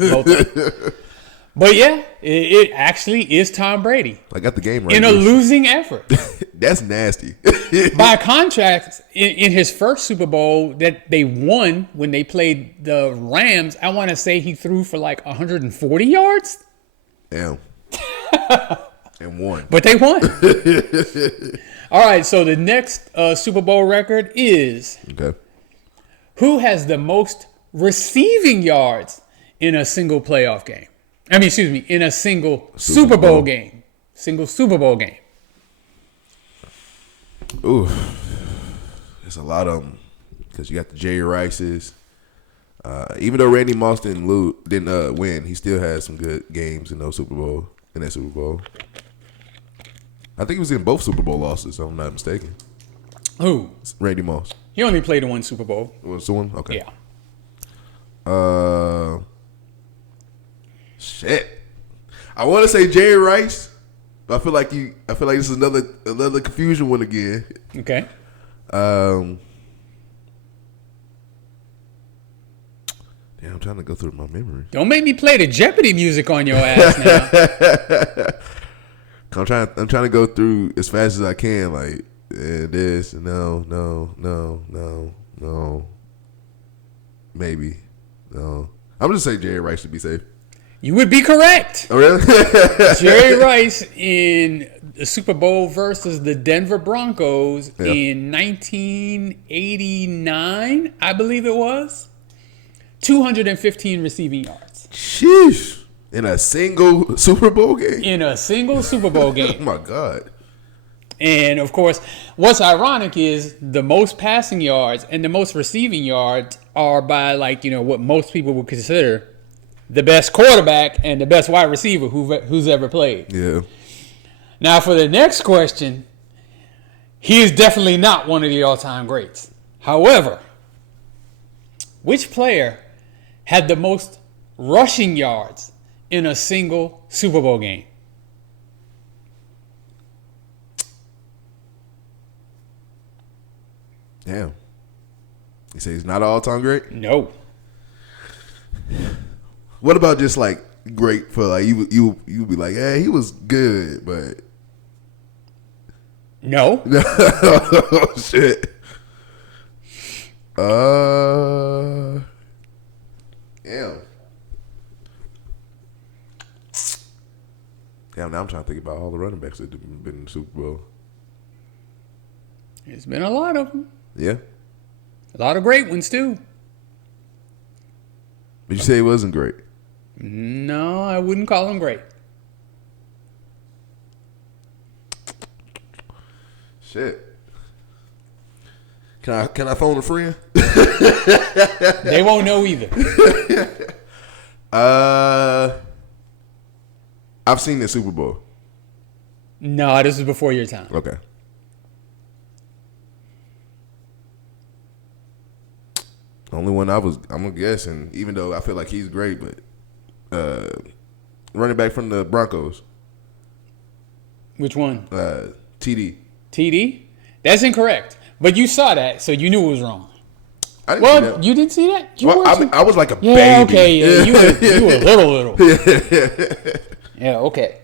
But yeah, it actually is Tom Brady. I got the game right. In a losing effort. That's nasty. By contrast, in his first Super Bowl that they won when they played the Rams, I want to say he threw for like 140 yards. Damn. And won. But they won. All right, so the next Super Bowl record is who has the most receiving yards in a single playoff game? In a single Super Bowl game. Single Super Bowl game. Ooh. There's a lot of them. Because you got the Jerry Rices. Even though Randy Moss didn't win, he still had some good games in that Super Bowl. I think he was in both Super Bowl losses, if I'm not mistaken. Who? Randy Moss. He only played in one Super Bowl. Was the one? Okay. Yeah. Shit. I want to say Jerry Rice, but I feel like this is another confusion one again. Okay. I'm trying to go through my memory. Don't make me play the Jeopardy music on your ass now. I'm trying to go through as fast as I can. Like this, no, maybe, no. I'm just saying Jerry Rice to be safe. You would be correct. Oh really? Jerry Rice in the Super Bowl versus the Denver Broncos in 1989, I believe it was. 215 receiving yards. Sheesh. In a single Super Bowl game? Oh my God. And, of course, what's ironic is the most passing yards and the most receiving yards are by what most people would consider the best quarterback and the best wide receiver who's ever played. Yeah. Now for the next question, he is definitely not one of the all-time greats. However, which player had the most rushing yards in a single Super Bowl game? Damn. You say he's not an all-time great? No. What about just like great for like you be like, hey, he was good, but no. Oh shit. Damn. Damn, now I'm trying to think about all the running backs that have been in the Super Bowl. There's been a lot of them. Yeah. A lot of great ones, too. But you say it wasn't great. No, I wouldn't call him great. Shit. Can I phone a friend? They won't know either. I've seen the Super Bowl. No, this is before your time. Okay. Only one I'm gonna guess, and even though I feel like he's great, but running back from the Broncos. Which one? TD. TD? That's incorrect. But you saw that, so you knew it was wrong. I didn't see that. You didn't see that? I was like a baby. Okay, yeah. You were little. Yeah, okay.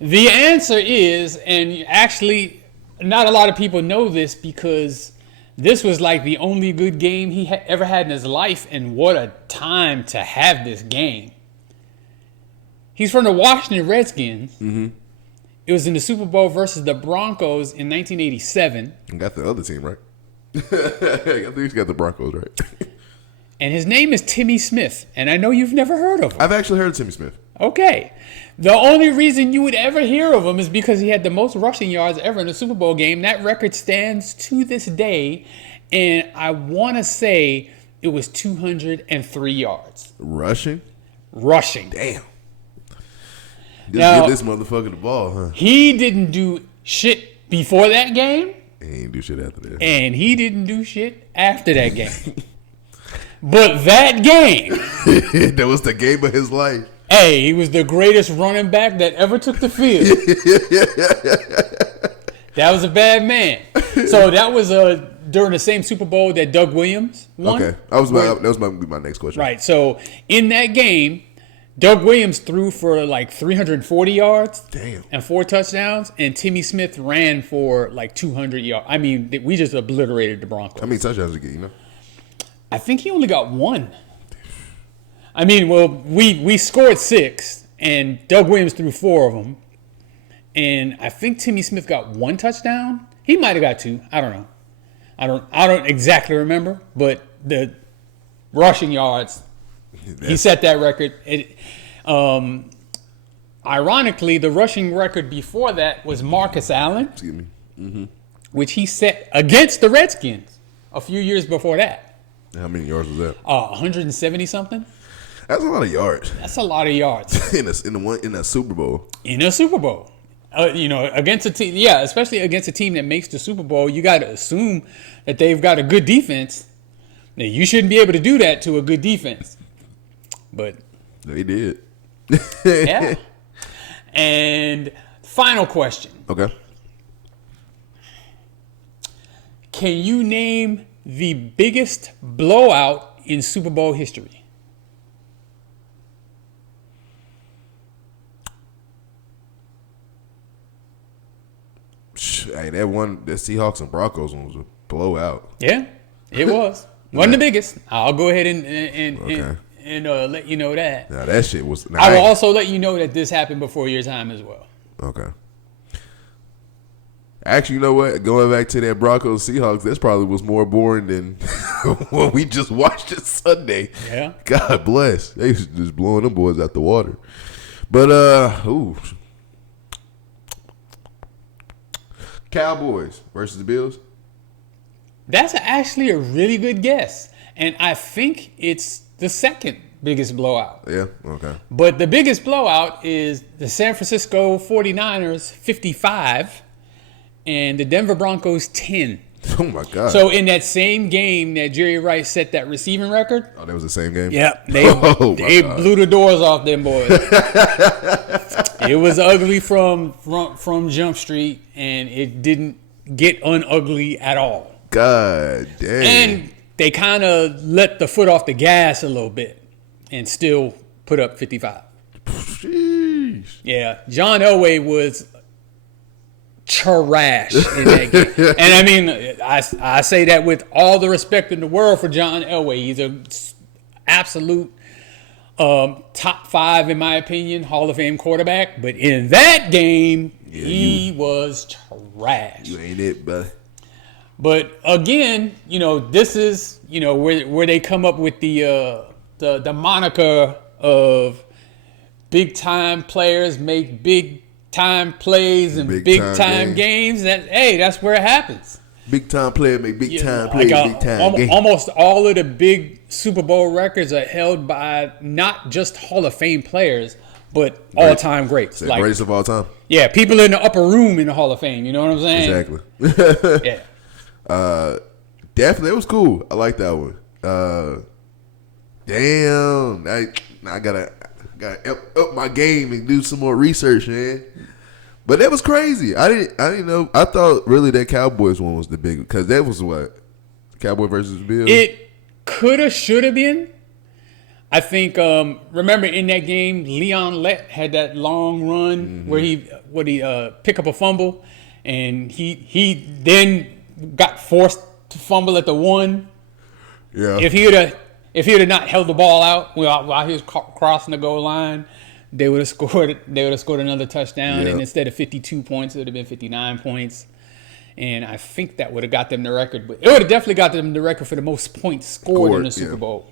The answer is, and actually, not a lot of people know this because this was like the only good game he ever had in his life, and what a time to have this game. He's from the Washington Redskins. Mm-hmm. It was in the Super Bowl versus the Broncos in 1987. And got the other team right. I think he's got the Broncos right. And his name is Timmy Smith, and I know you've never heard of him. I've actually heard of Timmy Smith. Okay. The only reason you would ever hear of him is because he had the most rushing yards ever in a Super Bowl game. That record stands to this day, and I want to say it was 203 yards. Rushing? Damn. Just give this motherfucker the ball, huh? He didn't do shit before that game. He didn't do shit after that. And he didn't do shit after that game. But that game. That was the game of his life. Hey, he was the greatest running back that ever took the field. That was a bad man. So that was during the same Super Bowl that Doug Williams won. Okay. That was my next question. Right. So in that game, Doug Williams threw for like 340 yards. Damn. And 4 touchdowns. And Timmy Smith ran for like 200 yards. I mean, we just obliterated the Broncos. How many touchdowns did he get, you know? I think he only got 1. I mean, well, we scored 6, and Doug Williams threw 4 of them. And I think Timmy Smith got 1 touchdown. He might have got 2. I don't know. I don't exactly remember, but the rushing yards, he set that record. Ironically, the rushing record before that was Marcus Allen, Excuse me. Mm-hmm. which he set against the Redskins a few years before that. How many yards was that? 170 something. That's a lot of yards. That's a lot of yards in a Super Bowl. In a Super Bowl, against a team, especially against a team that makes the Super Bowl, you got to assume that they've got a good defense. Now, you shouldn't be able to do that to a good defense, but they did. Yeah. And final question. Okay. Can you name the biggest blowout in Super Bowl history? Hey, that Seahawks and Broncos one was a blowout. Yeah, it was. Wasn't the biggest. I'll go ahead and let you know that. Now that shit was. I will also let you know that this happened before your time as well. Okay. Actually, you know what? Going back to that Broncos Seahawks, this probably was more boring than what we just watched this Sunday. Yeah. God bless. They was just blowing them boys out the water. But Cowboys versus the Bills. That's actually a really good guess. And I think it's the second biggest blowout. Yeah, okay. But the biggest blowout is the San Francisco 49ers 55 and the Denver Broncos 10. Oh, my God. So in that same game that Jerry Rice set that receiving record. Oh, that was the same game? Yeah. They blew the doors off them boys. It was ugly from Jump Street, and it didn't get unugly at all. God damn. And they kind of let the foot off the gas a little bit and still put up 55. Sheesh. Yeah. John Elway was trash in that game. And I mean, I say that with all the respect in the world for John Elway. He's an absolute top 5, in my opinion, Hall of Fame quarterback. But in that game, he was trash. You ain't it, but. But again, this is, where they come up with the moniker of big time players make big time plays and big time games. That's where it happens. Big time player make big time plays, big time games. Almost all of the big Super Bowl records are held by not just Hall of Fame players, but all time greats. Like, greatest of all time. Yeah, people in the upper room in the Hall of Fame. You know what I'm saying? Exactly. Yeah. Definitely, it was cool. I like that one. Damn, I gotta up my game and do some more research, man. But that was crazy. I didn't know. I thought really that Cowboys one was the big, because that was what, Cowboy versus Bills. It coulda, shoulda been. I think. Remember in that game, Leon Lett had that long run where he pick up a fumble, and he then got forced to fumble at the 1. Yeah. If he would have not held the ball out while he was crossing the goal line, they would have scored. They would have scored another touchdown, and instead of 52 points, it would have been 59 points. And I think that would have got them the record. But it would have definitely got them the record for the most points scored in the Super Bowl.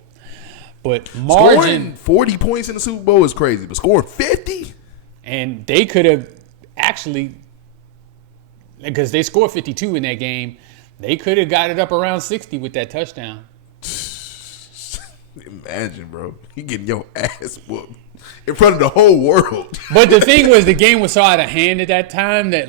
But margin, scoring 40 points in the Super Bowl is crazy, but scoring 50, and they could have actually, because they scored 52 in that game, they could have got it up around 60 with that touchdown. Imagine, bro, you getting your ass whooped in front of the whole world. But the thing was, the game was so out of hand at that time that,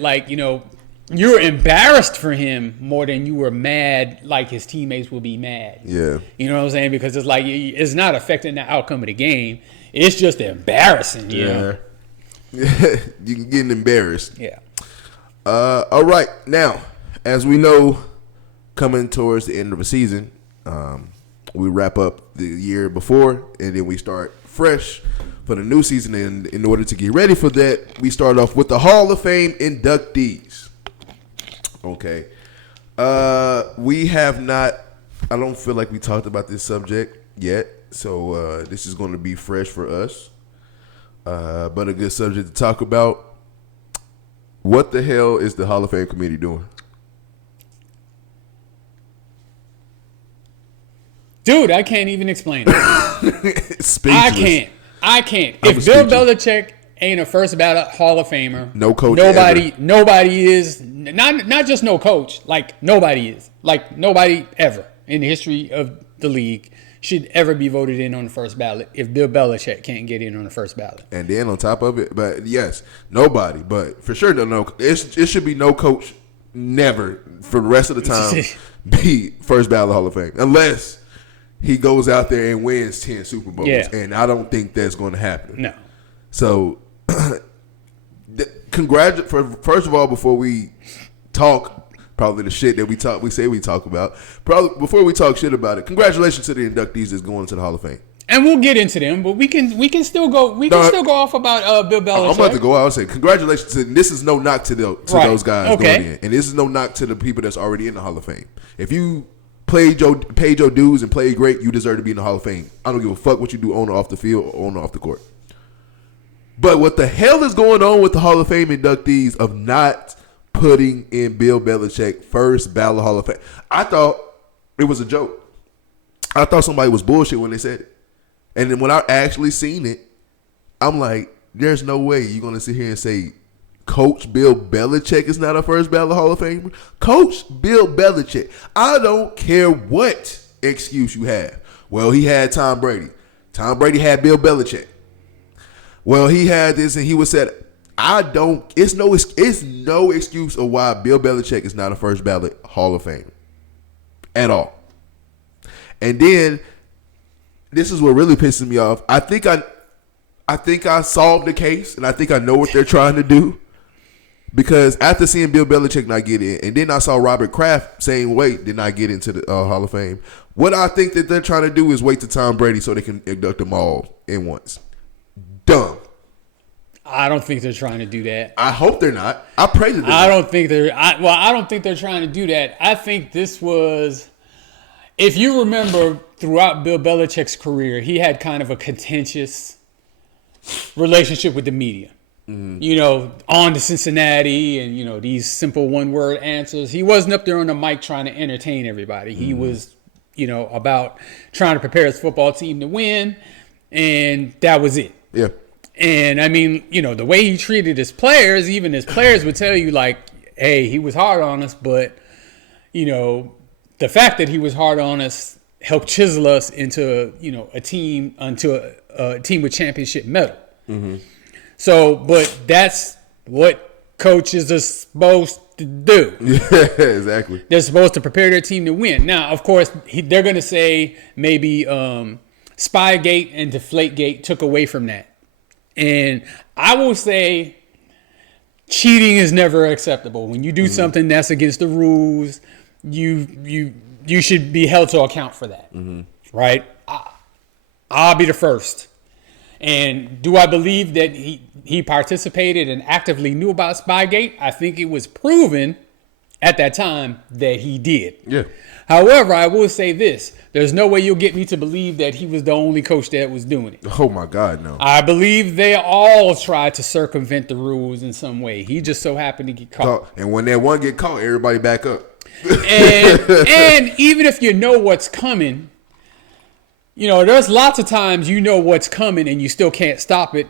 you were embarrassed for him more than you were mad, like his teammates would be mad. Yeah. You know what I'm saying? Because it's like, it's not affecting the outcome of the game. It's just embarrassing, you know? You can get embarrassed. Yeah. All right. Now, as we know, coming towards the end of the season, we wrap up the year before, and then we start fresh for the new season. And in order to get ready for that, we start off with the Hall of Fame inductees. Okay. We have not, I don't feel like we talked about this subject yet, so this is going to be fresh for us. But a good subject to talk about. What the hell is the Hall of Fame committee doing? Dude, I can't even explain it. Speechless. I can't. If Bill Belichick ain't a first ballot Hall of Famer, no coach. Nobody is. Not just no coach. Like nobody is. Like nobody ever in the history of the league should ever be voted in on the first ballot if Bill Belichick can't get in on the first ballot. And then on top of it, but yes, nobody. But for sure, it should be no coach never for the rest of the time be first ballot Hall of Fame unless he goes out there and wins 10 Super Bowls. Yeah. And I don't think that's going to happen. No. So, first of all, before we talk, probably the shit that we talk about, probably before we talk shit about it, congratulations to the inductees that's going to the Hall of Fame. And we'll get into them, but we can still go still go off about Bill Belichick. I'm about to go out and say congratulations to. This is no knock to those guys going in, and this is no knock to the people that's already in the Hall of Fame. If you paid your dues and played great, you deserve to be in the Hall of Fame. I don't give a fuck what you do on or off the field or on or off the court. But what the hell is going on with the Hall of Fame inductees of not putting in Bill Belichick first ballot Hall of Fame? I thought it was a joke. I thought somebody was bullshit when they said it. And then when I actually seen it, I'm like, there's no way you're going to sit here and say Coach Bill Belichick is not a first ballot Hall of Famer. Coach Bill Belichick. I don't care what excuse you have? Well, he had Tom Brady. Tom Brady had Bill Belichick. Well, he had this, and he was said, It's no excuse of why Bill Belichick is not a first ballot Hall of Fame at all. And then this is what really pisses me off. I think I solved the case, and I think I know what they're trying to do. Because after seeing Bill Belichick not get in, and then I saw Robert Kraft saying, wait, did not get into the Hall of Fame. What I think that they're trying to do is wait to Tom Brady so they can induct them all in once. Dumb. I don't think they're trying to do that. I hope they're not. I pray that they're not. I don't think they're trying to do that. I think this was, if you remember throughout Bill Belichick's career, he had kind of a contentious relationship with the media. Mm-hmm. On to Cincinnati and, these simple one-word answers. He wasn't up there on the mic trying to entertain everybody. He was, about trying to prepare his football team to win, and that was it. Yeah. And, the way he treated his players, even his players would tell you, like, hey, he was hard on us, but, the fact that he was hard on us helped chisel us into, a team with championship metal. Mm-hmm. So, but that's what coaches are supposed to do. Yeah, exactly. They're supposed to prepare their team to win. Now, of course, they're going to say maybe Spygate and Deflategate took away from that. And I will say cheating is never acceptable. When you do something that's against the rules, you should be held to account for that. Mm-hmm. Right? I'll be the first. And do I believe that he participated and actively knew about Spygate? I think it was proven at that time that he did. Yeah. However, I will say this. There's no way you'll get me to believe that he was the only coach that was doing it. Oh, my God, no. I believe they all tried to circumvent the rules in some way. He just so happened to get caught. And when that one get caught, everybody back up. And even if you know what's coming, there's lots of times what's coming and you still can't stop it.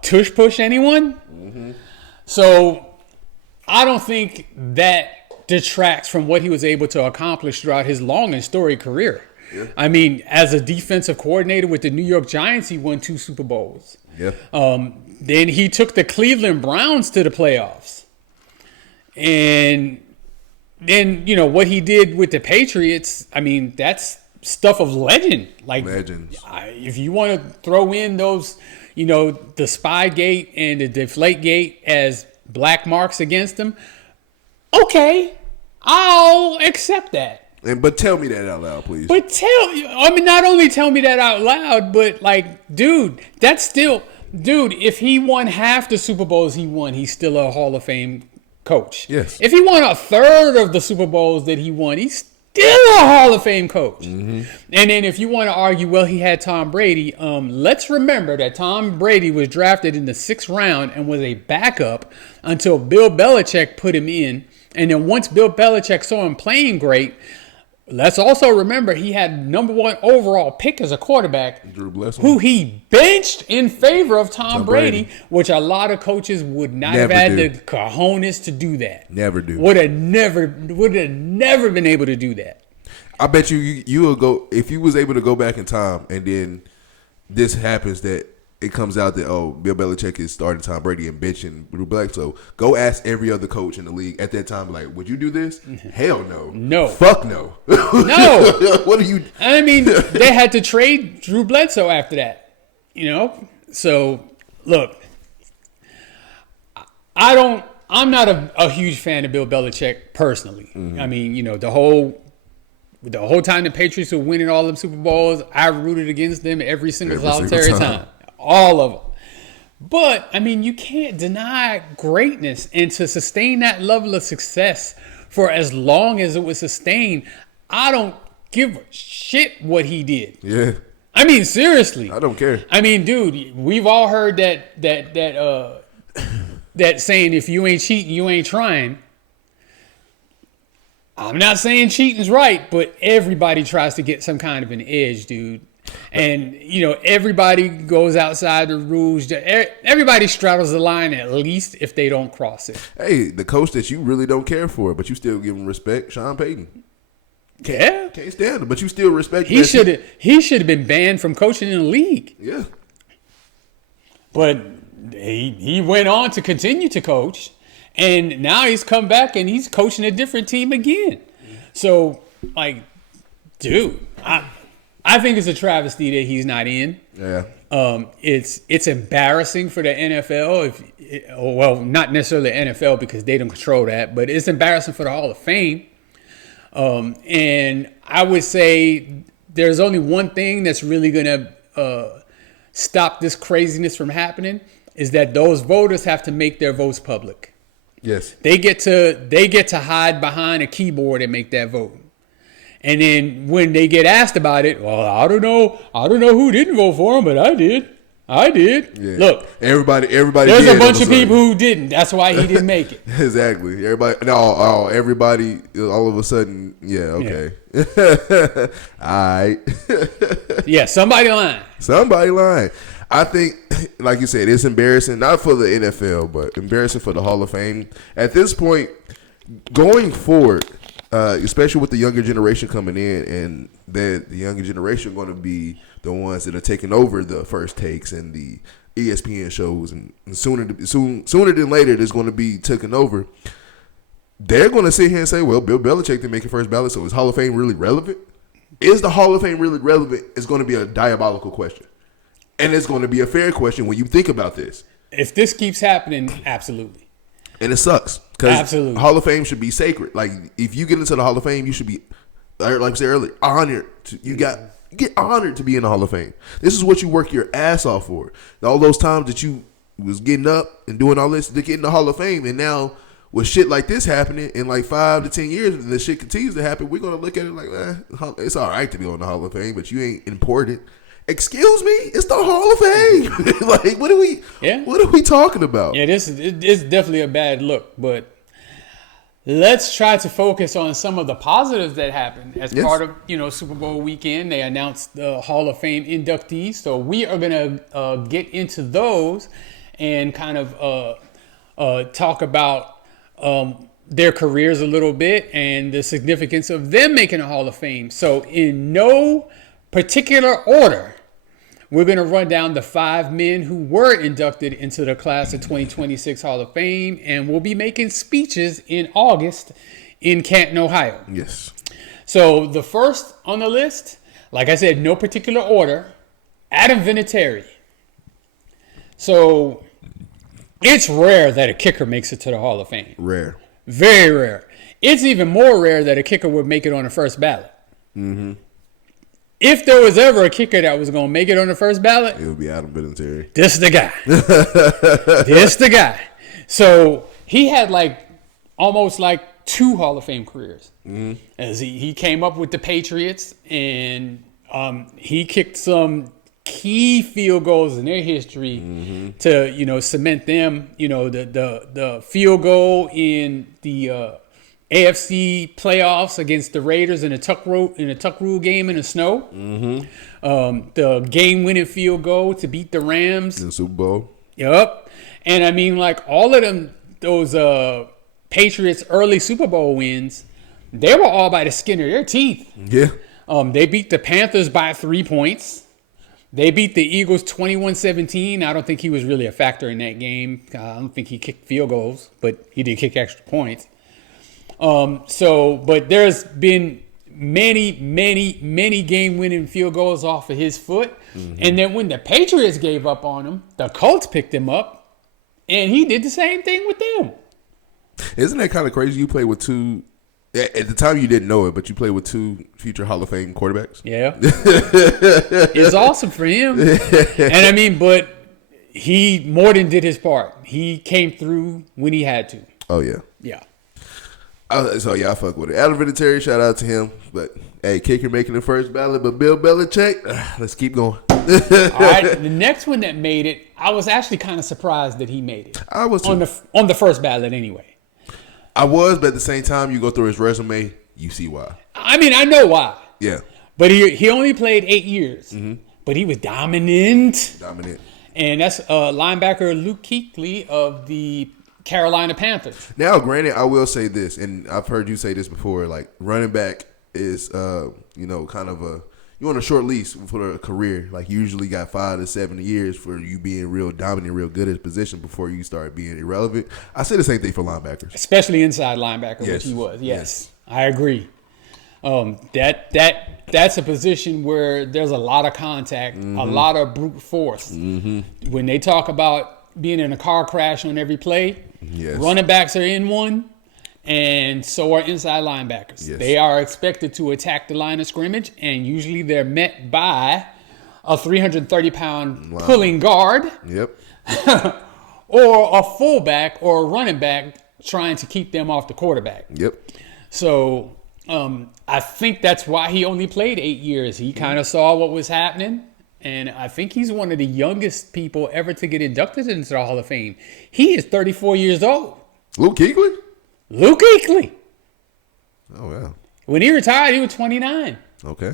Tush push anyone? Mm-hmm. So I don't think that detracts from what he was able to accomplish throughout his long and storied career. Yeah. I mean, as a defensive coordinator with the New York Giants, he won 2 Super Bowls. Yeah. Then he took the Cleveland Browns to the playoffs. And then, what he did with the Patriots, I mean, that's stuff of legend. Like, legends. If you want to throw in those, the Spygate and the Deflategate as black marks against them, okay, I'll accept that. But tell me that out loud, please. But not only tell me that out loud, but if he won half the Super Bowls he won, he's still a Hall of Fame coach. Yes. If he won a third of the Super Bowls that he won, he's still a Hall of Fame coach. Mm-hmm. And then if you want to argue, well, he had Tom Brady, let's remember that Tom Brady was drafted in the 6th round and was a backup until Bill Belichick put him in. And then once Bill Belichick saw him playing great, let's also remember he had number 1 overall pick as a quarterback, Drew Bledsoe, who he benched in favor of Tom Brady, which a lot of coaches would not have had the cojones to do that. Never do. Would have never been able to do that. I bet you will go, if you was able to go back in time and then this happens that it comes out that, Bill Belichick is starting Tom Brady and benching Drew Bledsoe. Go ask every other coach in the league at that time, like, would you do this? Hell no. No. Fuck no. No. What are you? I mean, they had to trade Drew Bledsoe after that. So look, I'm not a huge fan of Bill Belichick personally. Mm-hmm. I mean, the whole time the Patriots were winning all them Super Bowls, I rooted against them every single solitary time. All of them. But, I mean, you can't deny greatness. And to sustain that level of success for as long as it was sustained, I don't give a shit what he did. Yeah. I mean, seriously. I don't care. I mean, dude, we've all heard that saying, if you ain't cheating, you ain't trying. I'm not saying cheating's right, but everybody tries to get some kind of an edge, dude. And, everybody goes outside the rules. Everybody straddles the line at least if they don't cross it. Hey, the coach that you really don't care for, but you still give him respect, Sean Payton. Can't stand him, but you still respect him. He should have been banned from coaching in the league. Yeah. But he went on to continue to coach, and now he's come back and he's coaching a different team again. So, like, dude, I think it's a travesty that he's not in. Yeah. It's embarrassing for the NFL. Well, not necessarily the NFL because they don't control that, but it's embarrassing for the Hall of Fame. And I would say there's only one thing that's really going to stop this craziness from happening is that those voters have to make their votes public. Yes. They get to hide behind a keyboard and make that vote. And then when they get asked about it, well, I don't know who didn't vote for him, but I did. Yeah. Look, everybody. There's a bunch of people who didn't. That's why he didn't make it. Exactly. Everybody. All of a sudden, yeah. Okay. Yeah. All right. Yeah. Somebody lying. I think, like you said, it's embarrassing, not for the NFL, but embarrassing for the Hall of Fame. At this point, going forward, especially with the younger generation coming in, and the younger generation are going to be the ones that are taking over the First Takes and the ESPN shows, and sooner than later, there's going to be taken over. They're going to sit here and say, well, Bill Belichick didn't make a first ballot, so is Hall of Fame really relevant? Is the Hall of Fame really relevant? It's going to be a diabolical question. And it's going to be a fair question when you think about this. If this keeps happening, absolutely. And it sucks. Because Hall of Fame should be sacred. Like, if you get into the Hall of Fame, you should be, like I said earlier, honored. You get honored to be in the Hall of Fame. This is what you work your ass off for. All those times that you was getting up and doing all this to get in the Hall of Fame. And now with shit like this happening in like 5 to 10 years, and this shit continues to happen, we're going to look at it like, it's all right to be on the Hall of Fame, but you ain't important. Excuse me, it's the Hall of Fame. Like, what are we talking about? Yeah, it's definitely a bad look, but let's try to focus on some of the positives that happened as part of Super Bowl weekend. They announced the Hall of Fame inductees, so we are gonna get into those and kind of talk about their careers a little bit and the significance of them making a Hall of Fame. So in no particular order, we're going to run down the 5 men who were inducted into the class of 2026 Hall of Fame, and we'll be making speeches in August in Canton, Ohio. Yes. So the first on the list, like I said, no particular order, Adam Vinatieri. So it's rare that a kicker makes it to the Hall of Fame. Rare. Very rare. It's even more rare that a kicker would make it on the first ballot. Mm-hmm. If there was ever a kicker that was going to make it on the first ballot, it would be Adam Vinatieri. This the guy. So he had almost 2 Hall of Fame careers. Mm-hmm. As he came up with the Patriots, and he kicked some key field goals in their history to cement them. The field goal in the AFC playoffs against the Raiders in a tuck rule game in the snow. Mm-hmm. The game-winning field goal to beat the Rams in the Super Bowl. Yep. And I mean, all of those Patriots early Super Bowl wins, they were all by the skin of their teeth. Yeah. They beat the Panthers by 3 points. They beat the Eagles 21-17. I don't think he was really a factor in that game. I don't think he kicked field goals, but he did kick extra points. But there's been many game-winning field goals off of his foot. Mm-hmm. And then when the Patriots gave up on him, the Colts picked him up, and he did the same thing with them. Isn't that kind of crazy? You play with 2, at the time you didn't know it, but you played with 2 future Hall of Fame quarterbacks. Yeah. It's awesome for him. And I mean, but he more than did his part. He came through when he had to. Oh, yeah. Yeah. So, yeah, I fuck with it. Adam Vinatieri, shout out to him. But, hey, kicker making the first ballot. But Bill Belichick, let's keep going. All right. The next one that made it, I was actually kind of surprised that he made it. I was too. On the first ballot anyway. I was, but at the same time, you go through his resume, you see why. I mean, I know why. Yeah. But he only played 8 years. Mm-hmm. But he was dominant. And that's linebacker Luke Kuechly of the Carolina Panthers. Now, granted, I will say this, and I've heard you say this before, running back is kind of you on a short lease for a career. Like you usually got 5 to 7 years for you being real dominant, real good at a position before you start being irrelevant. I say the same thing for linebackers, especially inside linebacker, yes. which he was. Yes, I agree. That's a position where there's a lot of contact, a lot of brute force. When they talk about being in a car crash on every play, running backs are in one, and so are inside linebackers. Yes. They are expected to attack the line of scrimmage, and usually they're met by a 330-pound pulling guard, or a fullback or a running back trying to keep them off the quarterback. So I think that's why he only played 8 years. He kind of saw what was happening, and I think he's one of the youngest people ever to get inducted into the Hall of Fame. He is 34 years old. Luke Kuechly? Luke Kuechly. Oh, wow. When he retired, he was 29. Okay.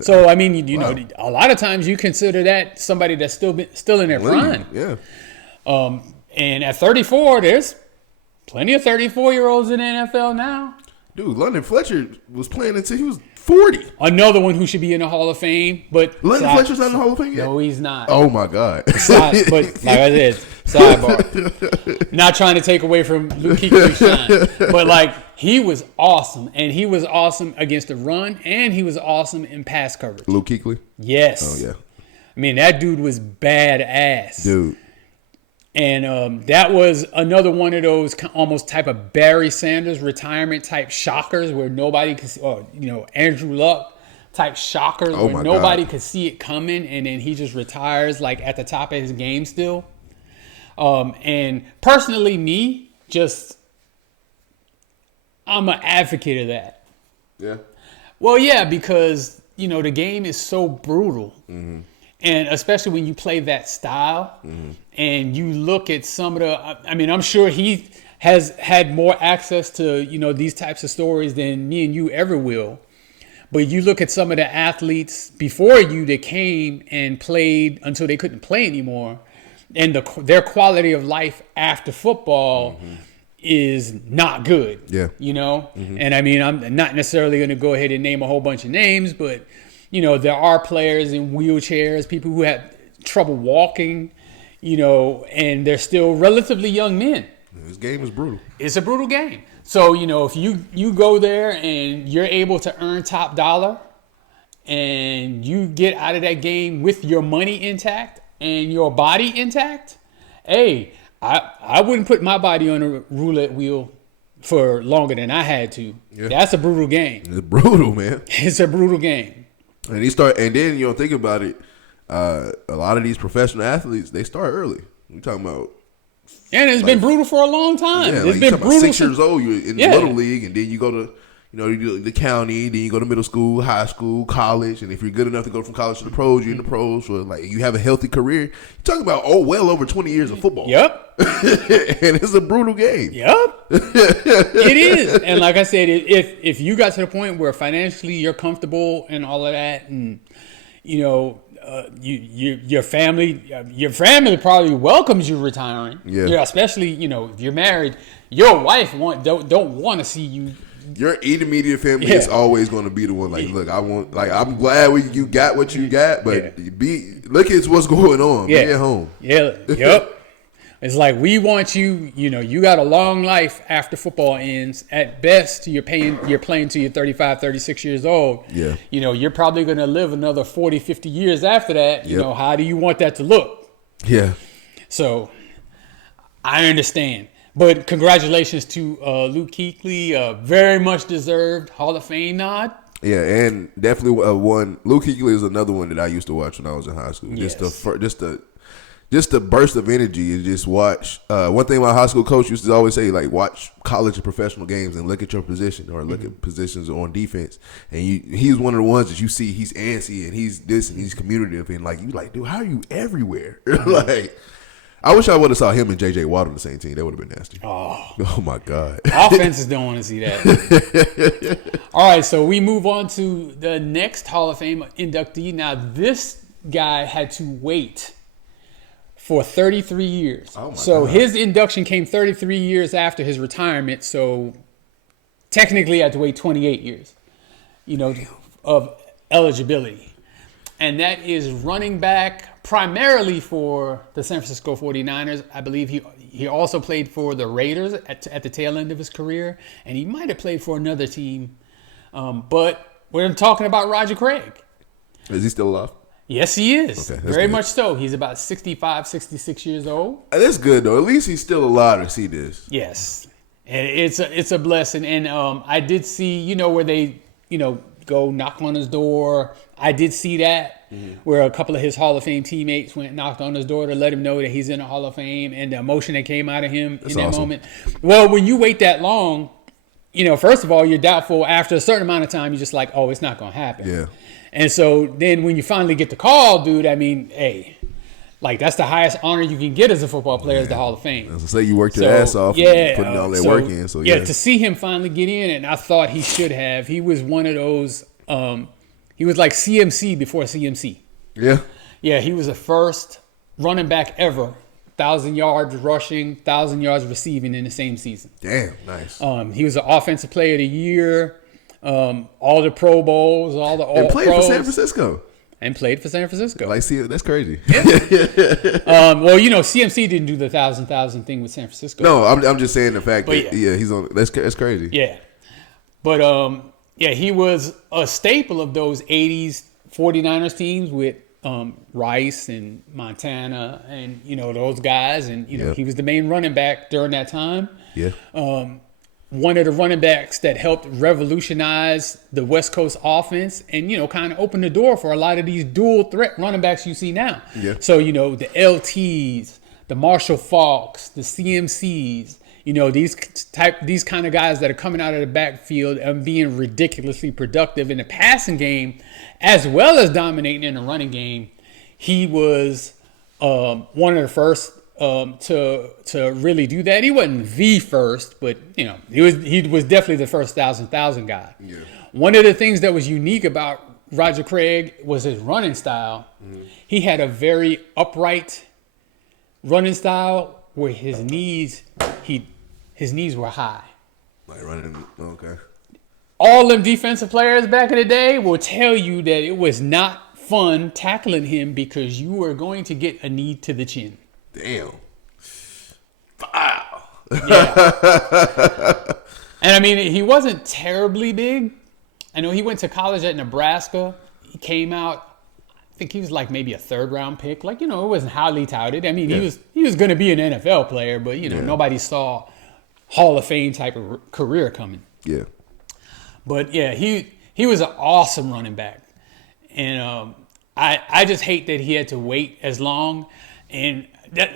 So, I mean, you know, a lot of times you consider that somebody that's still in their prime. Yeah. And at 34, there's plenty of 34-year-olds in the NFL now. Dude, London Fletcher was playing until he was 40. Another one who should be in the Hall of Fame, but London Fletcher's not in the Hall of Fame yet? No, he's not. Oh my God. But like I said, sidebar. Not trying to take away from Luke Kuechly's shine, but like he was awesome, and he was awesome against the run, and he was awesome in pass coverage. Luke Kuechly? Yes. Oh yeah. I mean, that dude was badass. Dude. And that was another one of those almost type of Barry Sanders retirement type shockers where nobody could, or Andrew Luck type shockers where nobody could see it coming, and then he just retires like at the top of his game still. And personally, I'm an advocate of that. Yeah. Well, yeah, because the game is so brutal. Mm-hmm. And especially when you play that style and you look at some of I'm sure he has had more access to, these types of stories than me and you ever will. But you look at some of the athletes before you that came and played until they couldn't play anymore. And their quality of life after football is not good. Yeah. And I mean, I'm not necessarily going to go ahead and name a whole bunch of names, but there are players in wheelchairs, people who have trouble walking, and they're still relatively young men. This game is brutal. It's a brutal game. So, if you go there and you're able to earn top dollar and you get out of that game with your money intact and your body intact, hey, I wouldn't put my body on a roulette wheel for longer than I had to. Yeah. That's a brutal game. It's brutal, man. It's a brutal game. And then think about it. A lot of these professional athletes, they start early. We're talking about, and it's been brutal for a long time. Yeah, it's been brutal. 6 years old, you're in the little league, and then you go to, you do the county, then you go to middle school, high school, college, and if you're good enough to go from college to the pros, you're in the pros. So you have a healthy career. You're talking about well over 20 years of football. Yep. And it's a brutal game. Yep. It is. And like I said, if you got to the point where financially you're comfortable and all of that, and your family probably welcomes you retiring. Yeah. Especially if you're married, your wife don't want to see you. Your immediate family is always going to be the one look, I'm glad you got what you got, but look at what's going on. Be at home. Yeah. Yep. It's like we want you. You got a long life after football ends. At best, you're playing till you're 35, 36 years old. Yeah. You're probably going to live another 40, 50 years after that. How do you want that to look? Yeah. So I understand. But congratulations to Luke Kuechly. Very much deserved Hall of Fame nod. Yeah, and definitely one. Luke Kuechly is another one that I used to watch when I was in high school. Yes. Just the burst of energy and just watch. One thing my high school coach used to always say, watch college and professional games and look at your position or look at positions on defense. And he's one of the ones that you see he's antsy and he's this and he's communicative and dude, how are you everywhere? I wish I would have saw him and J.J. Watt on the same team. That would have been nasty. Oh my God. Offenses don't want to see that. All right, so we move on to the next Hall of Fame inductee. Now, this guy had to wait for 33 years. Oh my God. His induction came 33 years after his retirement, so technically I had to wait 28 years. of eligibility. And that is running back primarily for the San Francisco 49ers. I believe he also played for the Raiders at the tail end of his career, and he might have played for another team. But we're talking about Roger Craig. Is he still alive? Yes, he is. Okay, very good. much so. He's about 65, 66 years old. That's good, though. At least he's still alive to see this. Yes. And it's a blessing. And I did see, where they, go knock on his door. I did see that where a couple of his Hall of Fame teammates went and knocked on his door to let him know that he's in the Hall of Fame and the emotion that came out of him in that awesome. moment. Well, when you wait that long, first of all, you're doubtful. After a certain amount of time, you're just like, oh, it's not going to happen. Yeah. And so then when you finally get the call, dude, I mean, hey, like that's the highest honor you can get as a football player is the Hall of Fame. As I say, you worked your ass off and putting all that work in. So to see him finally get in, and I thought he should have. He was one of those, he was like CMC before CMC. Yeah. Yeah, he was the first running back ever, 1,000 yards rushing, 1,000 yards receiving in the same season. Damn, nice. He was the offensive player of the year, all the Pro Bowls, all the All-Pros. And played for San Francisco. And played for San Francisco. Like, see, that's crazy. Well, CMC didn't do the 1,000 thing with San Francisco. No, I'm just saying the fact that yeah. he's on. That's crazy. Yeah, but he was a staple of those '80s 49ers teams with Rice and Montana and those guys, and he was the main running back during that time. Yeah. One of the running backs that helped revolutionize the West Coast offense and, kind of open the door for a lot of these dual threat running backs you see now. Yeah. So, the LTs, the Marshall Falks, the CMCs, these kind of guys that are coming out of the backfield and being ridiculously productive in the passing game as well as dominating in the running game. He was one of the first to really do that. He wasn't the first, but he was definitely the first 1,000 guy. Yeah. One of the things that was unique about Roger Craig was his running style. He had a very upright running style where his knees were high. Like running. Okay. All them defensive players back in the day will tell you that it was not fun tackling him because you were going to get a knee to the chin. Damn. Wow. Yeah. And I mean, he wasn't terribly big. I know he went to college at Nebraska. He came out, I think he was like maybe a third round pick. Like, it wasn't highly touted. I mean, he was going to be an NFL player, but nobody saw Hall of Fame type of career coming. Yeah. But yeah, he was an awesome running back. And I just hate that he had to wait as long. And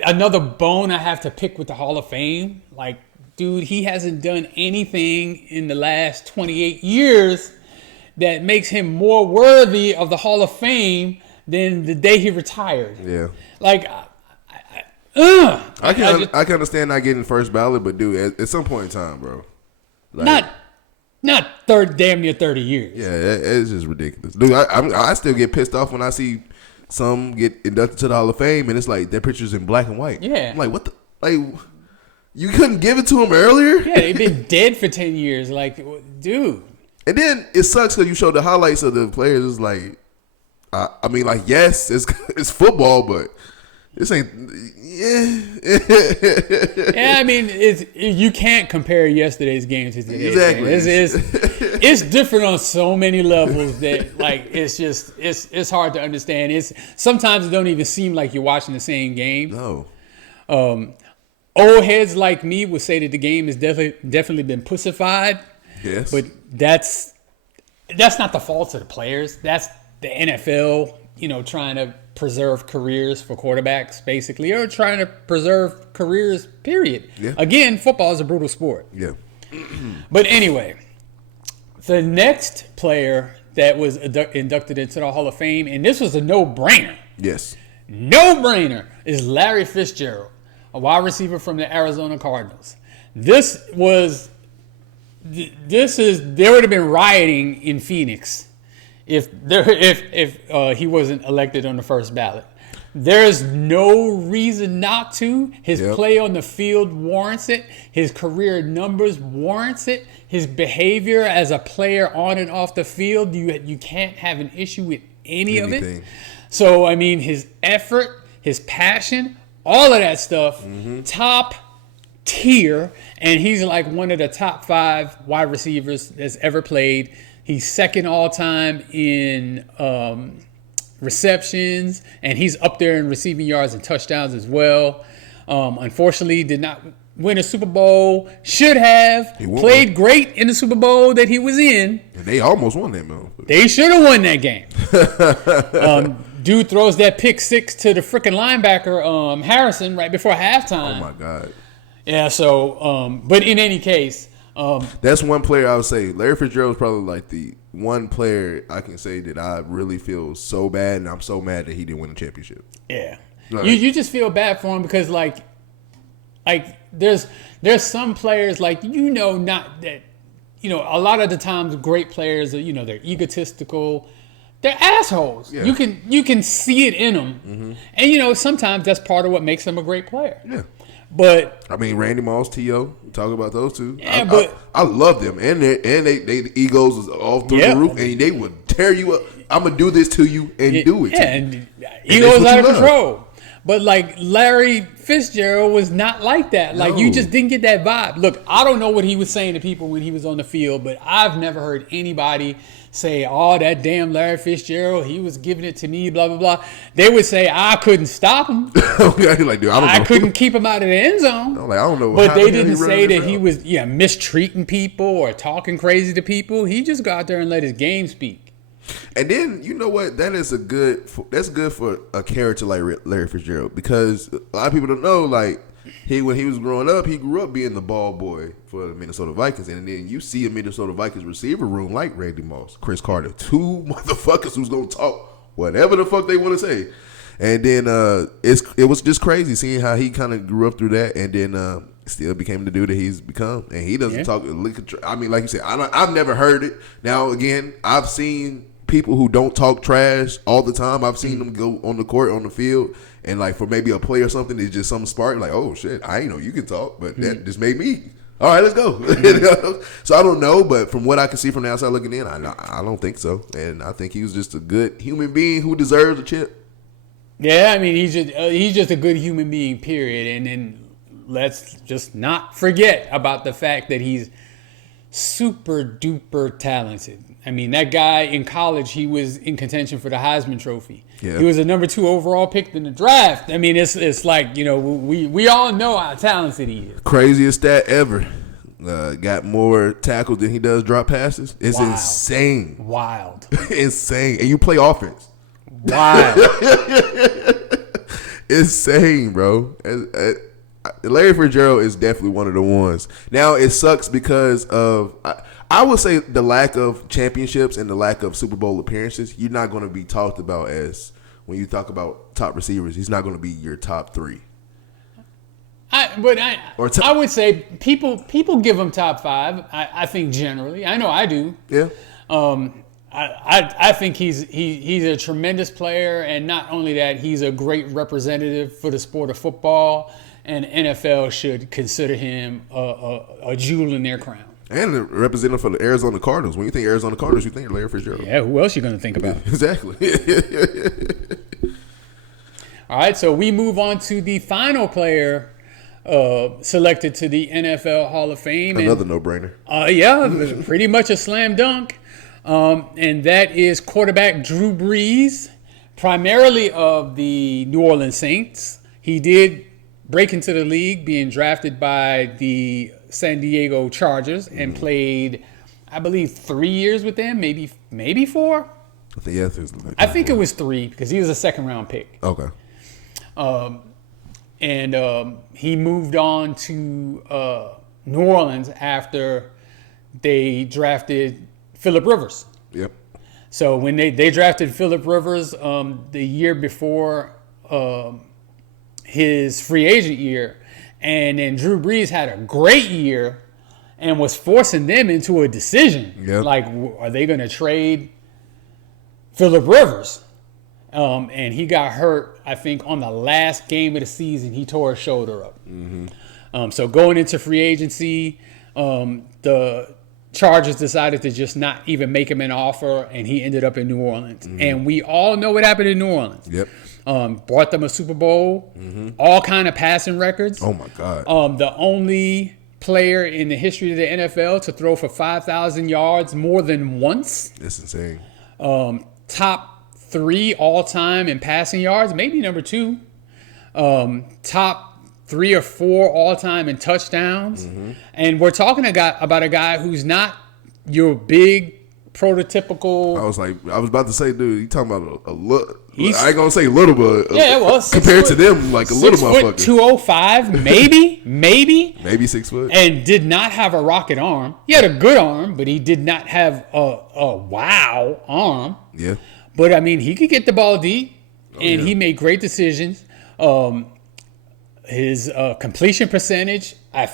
another bone I have to pick with the Hall of Fame, like, dude, he hasn't done anything in the last 28 years that makes him more worthy of the Hall of Fame than the day he retired. Yeah. Like, I can understand not getting first ballot, but dude, at some point in time, bro. Like, not damn near 30 years. Yeah, it's just ridiculous. Dude, I still get pissed off when I see some get inducted to the Hall of Fame, and it's like their pictures in black and white. Yeah. I'm like, what the? Like, you couldn't give it to him earlier? Yeah, they've been dead for 10 years. Like, dude. And then it sucks because you show the highlights of the players. It's like, I mean, like, yes, it's football, but this ain't. Yeah, I mean, you can't compare yesterday's game to today's game. It's different on so many levels that, like, it's hard to understand. Sometimes it don't even seem like you're watching the same game. No. Old heads like me would say that the game has definitely been pussified. Yes. But that's not the fault of the players. That's the NFL, trying to preserve careers for quarterbacks, basically, or trying to preserve careers, period. Yeah. Again, football is a brutal sport. Yeah. But anyway, the next player that was inducted into the Hall of Fame, and this was a no-brainer. Yes. No-brainer, is Larry Fitzgerald, a wide receiver from the Arizona Cardinals. There would have been rioting in Phoenix if he wasn't elected on the first ballot. There's no reason not to. His Yep. play on the field warrants it. His career numbers warrants it. His behavior as a player on and off the field, you can't have an issue with any of it. Anything. So, I mean, his effort, his passion, all of that stuff, top tier. And he's like one of the top 5 wide receivers that's ever played. He's second all time in receptions, and he's up there in receiving yards and touchdowns as well. Unfortunately, did not win a Super Bowl. Should have. Played great in the Super Bowl that he was in. And they almost won that, man. They should have won that game. Dude throws that pick 6 to the freaking linebacker, Harrison, right before halftime. Oh, my God. Yeah, so, but in any case. That's one player I would say. Larry Fitzgerald is probably like the one player I can say that I really feel so bad, and I'm so mad that he didn't win a championship. Yeah. Right. You just feel bad for him because, like there's some players, like, not that, a lot of the times great players are, they're egotistical. They're assholes. Yeah. You can see it in them. Mm-hmm. And, sometimes that's part of what makes them a great player. Yeah. But I mean, Randy Moss, T.O., talk about those two. Yeah, I love them, and they the egos was off through the roof, and they would tear you up. I'm gonna do this to you and do it. Yeah, to and you. egos out of control. But like Larry Fitzgerald was not like that. Like you just didn't get that vibe. Look, I don't know what he was saying to people when he was on the field, but I've never heard anybody say, "Oh, that damn Larry Fitzgerald, he was giving it to me," blah blah blah. They would say, "I couldn't stop him. Like, dude, I couldn't keep him out of the end zone." I'm like, I don't know. But they didn't say that he was mistreating people or talking crazy to people. He just got out there and let his game speak. And then, you know what? That's good for a character like Larry Fitzgerald, because a lot of people don't know, like, when he was growing up, he grew up being the ball boy for the Minnesota Vikings. And then you see a Minnesota Vikings receiver room like Randy Moss, Chris Carter, 2 motherfuckers who's going to talk whatever the fuck they want to say. And then it was just crazy seeing how he kind of grew up through that, and then still became the dude that he's become. And he doesn't talk. I mean, like you said, I've never heard it. Now, again, I've seen people who don't talk trash all the time. I've seen them go on the court, on the field, and like for maybe a play or something, it's just some spark. Like, oh shit, I ain't know you can talk, but that just made me. All right, let's go. So I don't know, but from what I can see from the outside looking in, I don't think so. And I think he was just a good human being who deserves a chip. Yeah, I mean, he's just a good human being, period. And then let's just not forget about the fact that he's super duper talented. I mean, that guy in college, he was in contention for the Heisman Trophy. Yeah. He was a number 2 overall pick in the draft. I mean, it's like, we all know how talented he is. Craziest stat ever. Got more tackles than he does drop passes. It's insane. Wild. Insane. And you play offense. Wild. Insane, bro. Larry Fitzgerald is definitely one of the ones. Now, it sucks because of, I would say, the lack of championships and the lack of Super Bowl appearances. You're not going to be talked about as, when you talk about top receivers, he's not going to be your top 3. I would say people give him top 5. I think generally. I know I do. Yeah. I think he's a tremendous player, and not only that, he's a great representative for the sport of football, and NFL should consider him a jewel in their crown. And a representative for the Arizona Cardinals. When you think Arizona Cardinals, you think Larry Fitzgerald. Yeah, who else you going to think about? Exactly. All right, so we move on to the final player selected to the NFL Hall of Fame. Another no-brainer. Yeah, pretty much a slam dunk. And that is quarterback Drew Brees, primarily of the New Orleans Saints. He did break into the league, being drafted by the San Diego Chargers, and played, I believe, 3 years with them, maybe 4. I think it was 3 because he was a second-round pick. Okay. And he moved on to New Orleans after they drafted Phillip Rivers. Yep. So when they drafted Phillip Rivers the year before his free agent year, and then Drew Brees had a great year and was forcing them into a decision. Yep. Like, are they going to trade Phillip Rivers? And he got hurt, I think, on the last game of the season. He tore his shoulder up. So going into free agency, the Chargers decided to just not even make him an offer, and he ended up in New Orleans. And we all know what happened in New Orleans. Yep. Brought them a Super Bowl, all kind of passing records. Oh my God. The only player in the history of the NFL to throw for 5,000 yards more than once. That's insane. Top 3 all time in passing yards, maybe number 2. Top 3 or 4 all time in touchdowns. And we're talking about a guy who's not your big prototypical. I was about to say, dude, you talking about a little. I ain't gonna say little, but compared to them, like a little motherfucker. 205, maybe 6 foot, and did not have a rocket arm. He had a good arm, but he did not have a wow arm. Yeah, but I mean, he could get the ball deep, and he made great decisions. His completion percentage, I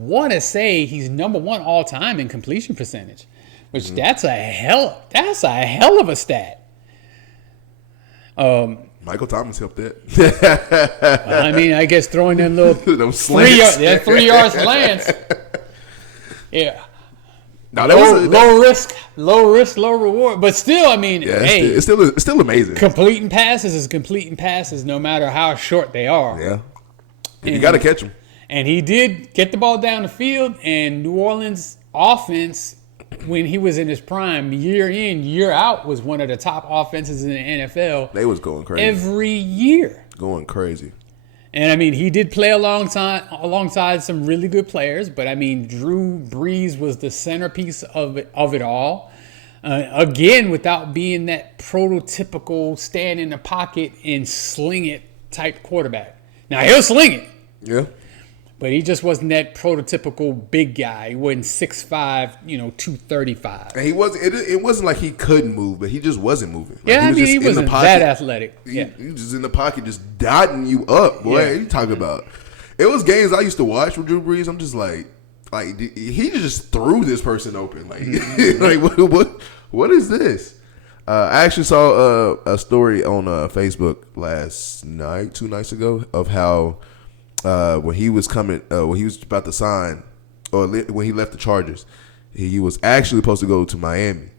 want to say he's number 1 all time in completion percentage, which that's a hell of a stat. Michael Thomas helped that. I mean, I guess throwing them little them slants. 3-yard slants. Yeah. No, that was low risk, low reward. But still, I mean, it's still amazing. Completing passes is completing passes, no matter how short they are. Yeah, and you got to catch them. And he did get the ball down the field, and New Orleans offense, when he was in his prime, year in, year out, was one of the top offenses in the NFL. They was going crazy every year. Going crazy. And, I mean, he did play alongside some really good players. But, I mean, Drew Brees was the centerpiece of it all. Again, without being that prototypical stand in the pocket and sling it type quarterback. Now, he'll sling it. Yeah. But he just wasn't that prototypical big guy. He wasn't 6'5", 235. And he wasn't. It wasn't like he couldn't move, but he just wasn't moving. Like, he wasn't that athletic. He was just in the pocket, just dotting you up. Boy, what are you talking about? It was games I used to watch with Drew Brees. I'm just like he just threw this person open. Like, what is this? I actually saw a story on Facebook last night, 2 nights ago, of how. When he was about to sign, or when he left the Chargers, he was actually supposed to go to Miami,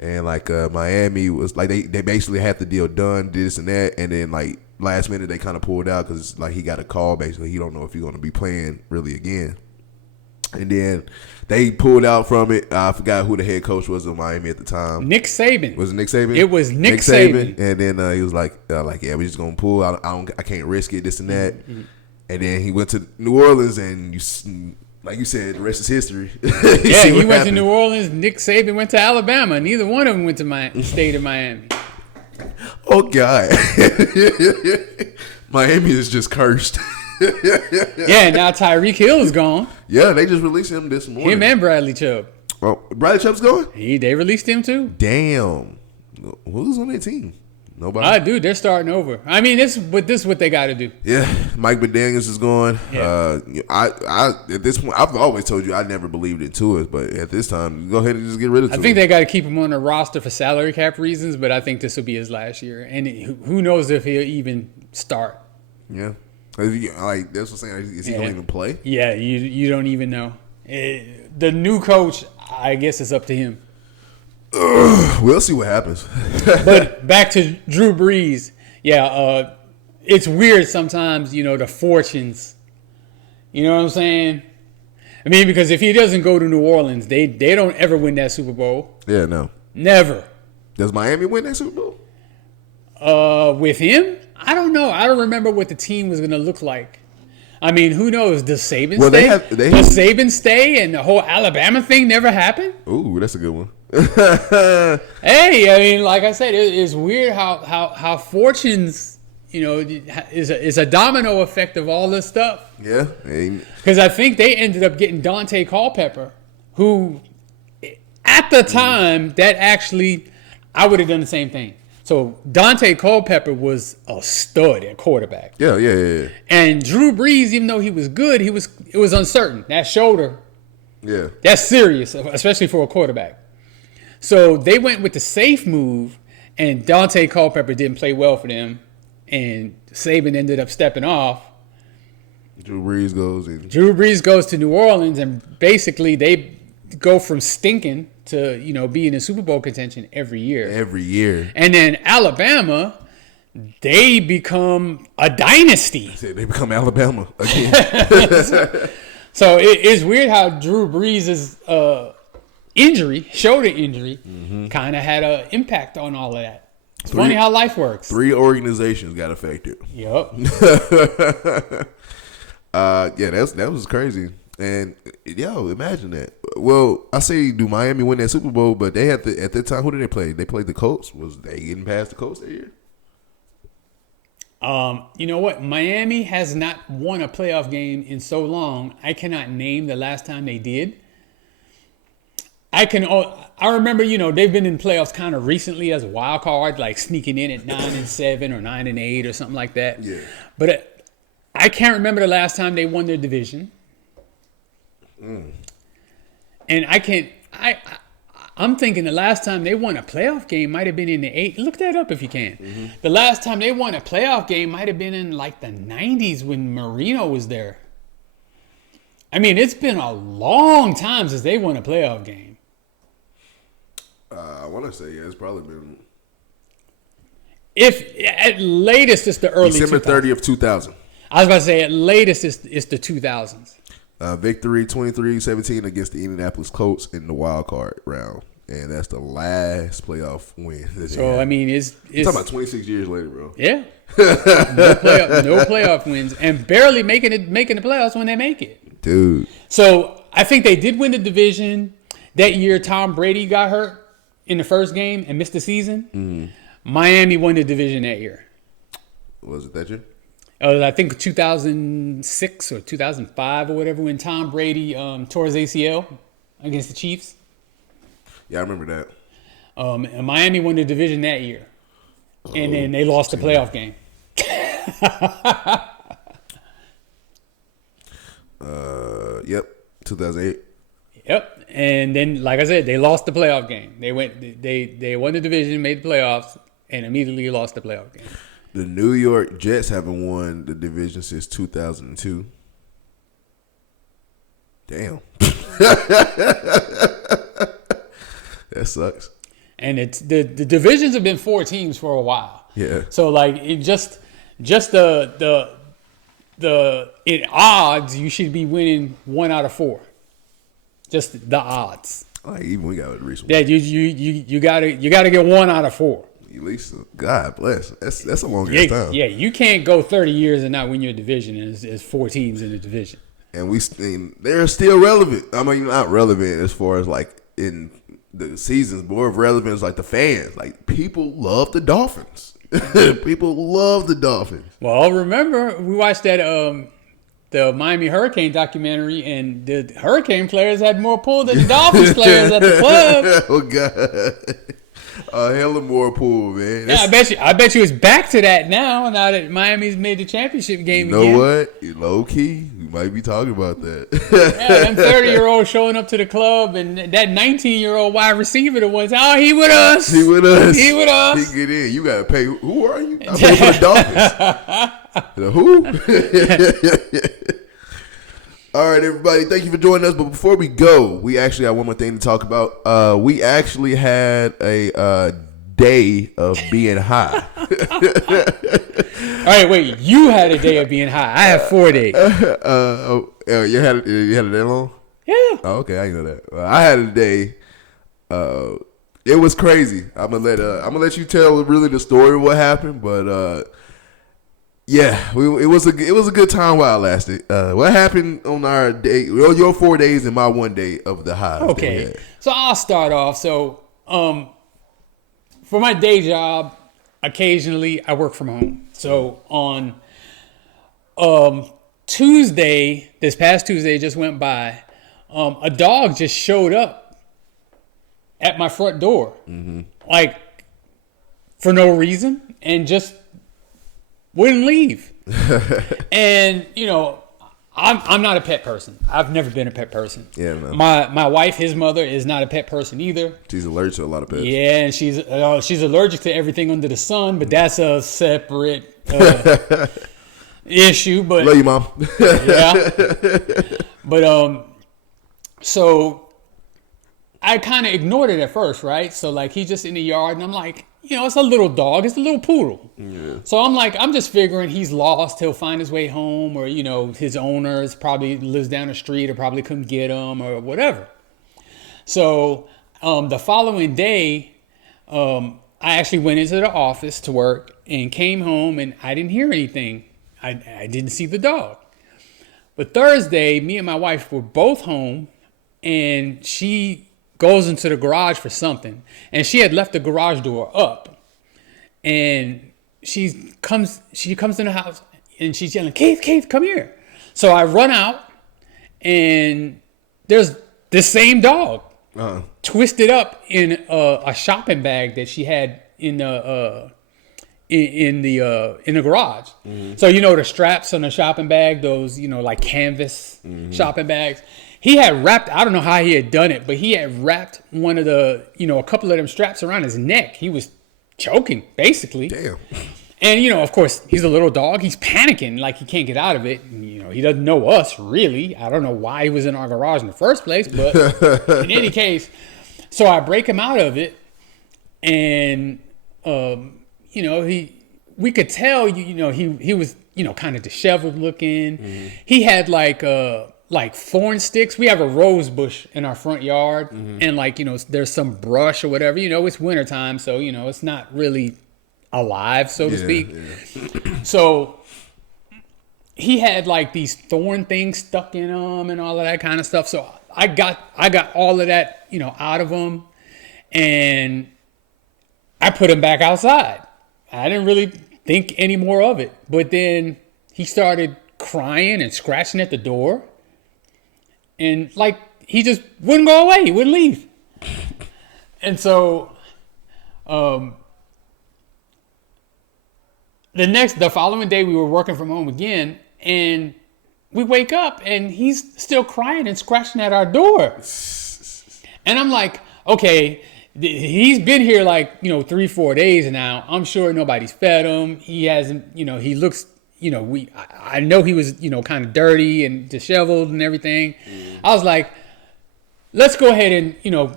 and Miami was like they basically had the deal done, did this and that, and then like last minute they kind of pulled out because like he got a call basically he don't know if he's going to be playing really again, and then they pulled out from it. I forgot who the head coach was in Miami at the time. Nick Saban. Was it Nick Saban? It was Nick Saban. And then he was like yeah, we're just gonna pull. I can't risk it, this and that. And then he went to New Orleans, and like you said, the rest is history. Yeah, he went to New Orleans. Nick Saban went to Alabama. Neither one of them went to state of Miami. Oh, God. Miami is just cursed. Yeah, now Tyreek Hill is gone. Yeah, they just released him this morning. Him and Bradley Chubb. Oh, Bradley Chubb's going? They released him too. Damn. Who's on their team? Nobody. Dude, they're starting over. I mean, this is what they got to do. Yeah, Mike McDaniels is going. Yeah. I at this point, I've always told you I never believed in Tua, but at this time, go ahead and just get rid of Tua. I think they got to keep him on the roster for salary cap reasons, but I think this will be his last year, and who knows if he'll even start. Yeah, like that's what I'm saying. Is he going to even play? Yeah, you don't even know. The new coach, I guess, it's up to him. We'll see what happens. But back to Drew Brees. Yeah, it's weird sometimes, the fortunes. You know what I'm saying? I mean, because if he doesn't go to New Orleans, they don't ever win that Super Bowl. Yeah, no. Never. Does Miami win that Super Bowl? With him? I don't know. I don't remember what the team was going to look like. I mean, who knows? Does Saban stay? Does Saban stay and the whole Alabama thing never happened? Ooh, that's a good one. Hey, I mean, like I said, it's weird how fortunes, is a domino effect of all this stuff. Yeah. Because I think they ended up getting Dante Culpepper, who at the time that actually I would have done the same thing. So Dante Culpepper was a stud at quarterback. Yeah. And Drew Brees, even though he was good, it was uncertain. That shoulder, yeah, that's serious, especially for a quarterback. So they went with the safe move and Dante Culpepper didn't play well for them, and Saban ended up stepping off. Drew Brees goes to New Orleans, and basically they go from stinking to being in Super Bowl contention every year. And then Alabama, they become a dynasty. They become Alabama again. So it's weird how Drew Brees' shoulder injury, kind of had an impact on all of that. It's funny how life works. 3 organizations got affected. Yep. That was crazy. And imagine that. Well, I say, do Miami win that Super Bowl? But they had at that time. Who did they play? They played the Colts. Was they getting past the Colts that year? You know what? Miami has not won a playoff game in so long. I cannot name the last time they did. I remember, they've been in playoffs kind of recently as a wild card, like sneaking in at 9-7 or 9-8 or something like that. Yeah. But I can't remember the last time they won their division. And I'm thinking the last time they won a playoff game might have been in the 8. Look that up if you can. The last time they won a playoff game might have been in like the 90s when Marino was there. I mean, it's been a long time since they won a playoff game. I want to say, it's probably been. If at latest it's the early December 2000s. 30th, 2000. I was about to say at latest it's the 2000s. Victory 23-17 against the Indianapolis Colts in the wild card round. And that's the last playoff win. So, I mean, it's talking about 26 years later, bro. Yeah. No playoff wins. And barely making the playoffs when they make it. Dude. So, I think they did win the division. That year, Tom Brady got hurt in the first game and missed the season. Miami won the division that year. Was it that year? I think 2006 or 2005 or whatever when Tom Brady tore his ACL against the Chiefs. Yeah, I remember that. And Miami won the division that year. And then they lost the playoff game. Yep, 2008. Yep. And then, like I said, they lost the playoff game. They won the division, made the playoffs, and immediately lost the playoff game. The New York Jets haven't won the division since 2002. Damn. That sucks. And it's the divisions have been 4 teams for a while. Yeah. So like it just the in odds you should be winning 1 out of 4. Just the odds. Like even we got a recent. Yeah, you gotta get 1 out of 4. At least, God bless. That's a long time. Yeah, you can't go 30 years and not win your division. And it's 4 teams in the division. And they're still relevant. I mean, not relevant as far as like in the seasons, more of relevant is like the fans. Like people love the Dolphins. People love the Dolphins. Well, remember we watched that the Miami Hurricane documentary, and the Hurricane players had more pull than the Dolphins players at the club. Oh God. A hella more pool, man. That's, I bet you it's back to that now that Miami's made the championship game again. You know what? Low key, we might be talking about that. Yeah, them 30-year-olds showing up to the club, and that 19-year-old wide receiver the ones, he with us. He with us. He with us. He get in. You got to pay. Who are you? I pay for the Dolphins. The who? All right, everybody. Thank you for joining us. But before we go, we actually have one more thing to talk about. We actually had a day of being high. All right, wait. You had a day of being high. I have 4 days. You had it that long? Yeah. Oh, okay, I know that. I had a day. It was crazy. I'm gonna let you tell really the story of what happened, but. Yeah, it was a good time while it lasted. What happened on our day? Well, your 4 days and my 1 day of the high. Okay, so I'll start off. So, for my day job, occasionally I work from home. So on Tuesday, this past Tuesday just went by, a dog just showed up at my front door, like for no reason, and just wouldn't leave. And, I'm not a pet person. I've never been a pet person. Yeah, no. My wife, his mother, is not a pet person either. She's allergic to a lot of pets. Yeah, and she's allergic to everything under the sun, but that's a separate issue. But love you, Mom. yeah. But so I kind of ignored it at first, right? So like he's just in the yard, and I'm like, it's a little dog, it's a little poodle. Yeah. So I'm just figuring he's lost. He'll find his way home, or his owners probably lives down the street, or probably couldn't get him, or whatever. So the following day, I actually went into the office to work and came home, and I didn't hear anything. I didn't see the dog. But Thursday, me and my wife were both home, and she goes into the garage for something, and she had left the garage door up, and she comes in the house, and she's yelling, Keith, come here. So I run out, and there's the same dog twisted up in a shopping bag that she had in the garage. Mm-hmm. So the straps on the shopping bag, those like canvas shopping bags. He had wrapped, I don't know how he had done it, but he had wrapped one of the, a couple of them straps around his neck. He was choking, basically. Damn. And, of course, he's a little dog. He's panicking like he can't get out of it. And, he doesn't know us, really. I don't know why he was in our garage in the first place, but in any case, so I break him out of it. And, we could tell, he was, kind of disheveled looking. Mm-hmm. He had like thorn sticks. We have a rose bush in our front yard, and there's some brush or whatever. It's wintertime, so it's not really alive, so to speak. Yeah. So he had like these thorn things stuck in him and all of that kind of stuff. So I got all of that out of him, and I put him back outside. I didn't really think any more of it, but then he started crying and scratching at the door. And he just wouldn't go away. He wouldn't leave. And so the following day we were working from home again, and we wake up and he's still crying and scratching at our door. And I'm like, okay, he's been here 3-4 days now. I'm sure nobody's fed him. He hasn't, he looks, I know he was, kind of dirty and disheveled and everything. I was like, let's go ahead and,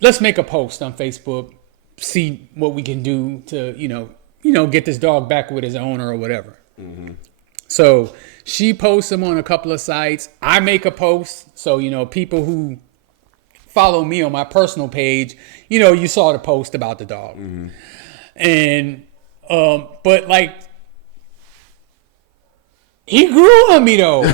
let's make a post on Facebook, see what we can do to, get this dog back with his owner or whatever. Mm-hmm. So she posts him on a couple of sites. I make a post. So, people who follow me on my personal page, you saw the post about the dog. Mm-hmm. And, but he grew on me though.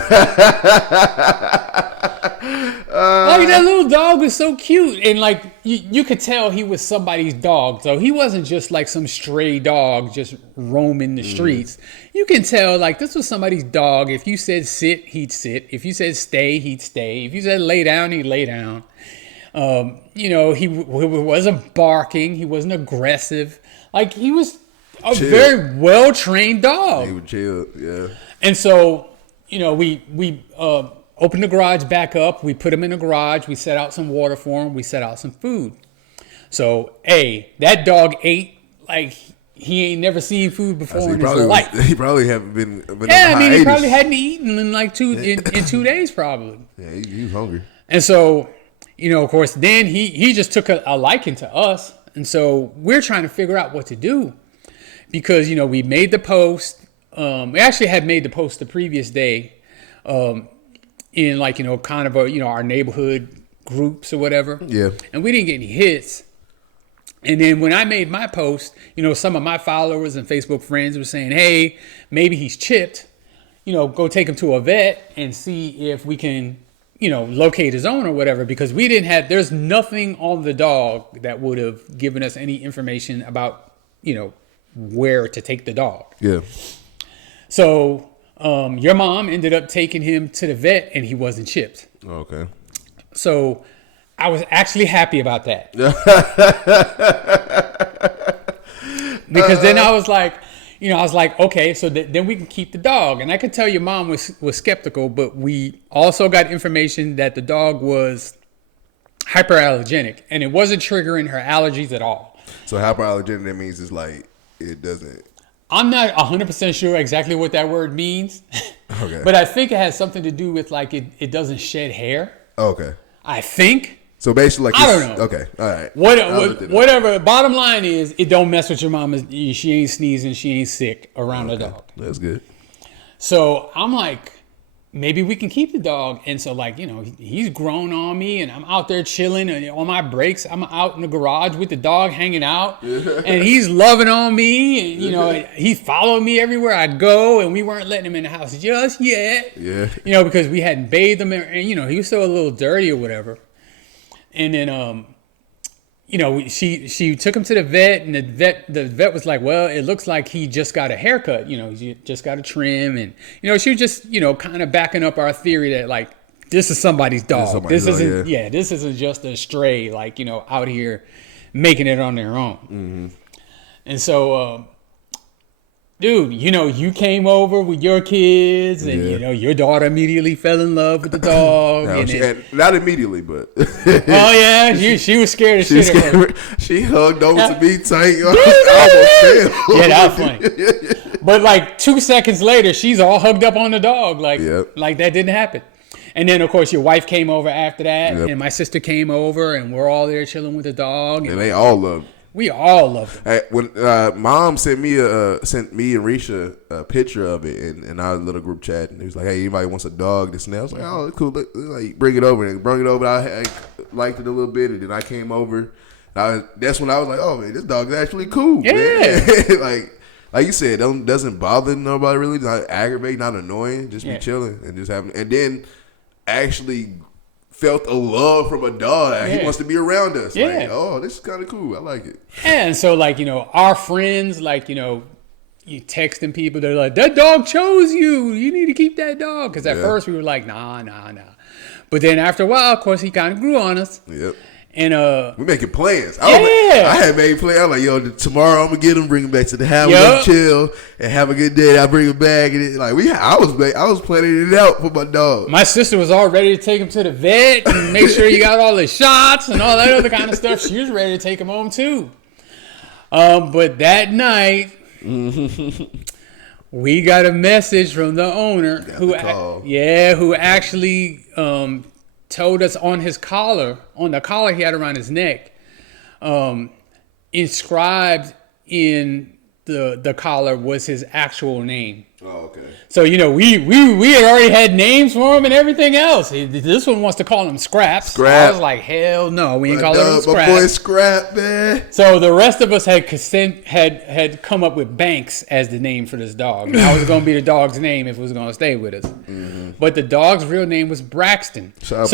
That little dog was so cute, and you could tell he was somebody's dog. So he wasn't just some stray dog just roaming the streets. You can tell this was somebody's dog. If you said sit, he'd sit. If you said stay, he'd stay. If you said lay down, he'd lay down. He wasn't barking. He wasn't aggressive. He was a very well trained dog. He was chill, yeah. And so, we opened the garage back up. We put him in the garage. We set out some water for him. We set out some food. So, that dog ate he ain't never seen food before in his life. He probably haven't been yeah, he probably hadn't eaten in 2 days probably. Yeah, he was hungry. And so, of course, then he just took a liking to us. And so we're trying to figure out what to do because, we made the post. We actually had made the post the previous day in kind of our neighborhood groups or whatever. Yeah. And we didn't get any hits. And then when I made my post, some of my followers and Facebook friends were saying, hey, maybe he's chipped. Go take him to a vet and see if we can, locate his owner or whatever, because there's nothing on the dog that would have given us any information about, where to take the dog. Yeah. So your mom ended up taking him to the vet and he wasn't chipped. Okay. So I was actually happy about that. Because then I was like, I was like, okay, so then we can keep the dog. And I could tell your mom was skeptical, but we also got information that the dog was hyperallergenic, and it wasn't triggering her allergies at all. So hyperallergenic, that means it's like it doesn't. I'm not 100% sure exactly what that word means, Okay. but I think it has something to do with like it doesn't shed hair. Okay. I think. So basically, like I don't know. Okay, all right. Whatever. Bottom line is, it don't mess with your mama. She ain't sneezing. She ain't sick around the dog. That's good. So I'm like, maybe we can keep the dog. And so like, he's grown on me, and I'm out there chilling, and on my breaks, I'm out in the garage with the dog hanging out, and he's loving on me, and he followed me everywhere I go, and we weren't letting him in the house just yet. Yeah. Because we hadn't bathed him, and he was still a little dirty or whatever. And then, she took him to the vet, and the vet was like, well, it looks like he just got a haircut. He just got a trim. And, she was just, kind of backing up our theory that, like, this is somebody's dog. This isn't just a stray, like, out here making it on their own. Mm-hmm. And so, dude, you came over with your kids, and your daughter immediately fell in love with the dog. No, not immediately, but oh yeah, she was scared of shit. She hugged over to me tight. I almost fell. Yeah, that was funny. But like 2 seconds later, she's all hugged up on the dog, like that didn't happen. And then of course your wife came over after that, and my sister came over, and we're all there chilling with the dog. And they all loved. We all loved it. When mom sent me and Risha a picture of it in our little group chat, and he was like, "Hey, anybody wants a dog?" This and that. I was like, "Oh, cool. Like, bring it over." And bring it over. I liked it a little bit, and then I came over. That's when I was like, "Oh man, this dog is actually cool." Yeah. Man. like you said, doesn't bother nobody really. Not aggravate, not annoying. Just be chilling and just having. And then actually felt a love from a dog. He wants to be around us. Yeah. Like, oh, this is kind of cool. I like it. And so, like, our friends, like, you texting people, they're like, that dog chose you. You need to keep that dog. Because at first we were like, nah. But then after a while, of course, he kind of grew on us. Yep. And we making plans. I had made plans. I was like, yo, tomorrow I'm gonna get him, bring him back to the house, chill, and have a good day. I bring him back, and I was planning it out for my dog. My sister was all ready to take him to the vet and make sure he got all the shots and all that other kind of stuff. She was ready to take him home too. But that night, we got a message from the owner who actually told us on the collar he had around his neck, inscribed in the collar was his actual name. Oh, okay. So, we had already had names for him and everything else. This one wants to call him Scraps. I was like, hell no, we ain't calling him Scraps. My boy Scrap, man. So the rest of us had come up with Banks as the name for this dog. That was going to be the dog's name if it was going to stay with us. Mm-hmm. But the dog's real name was Braxton. So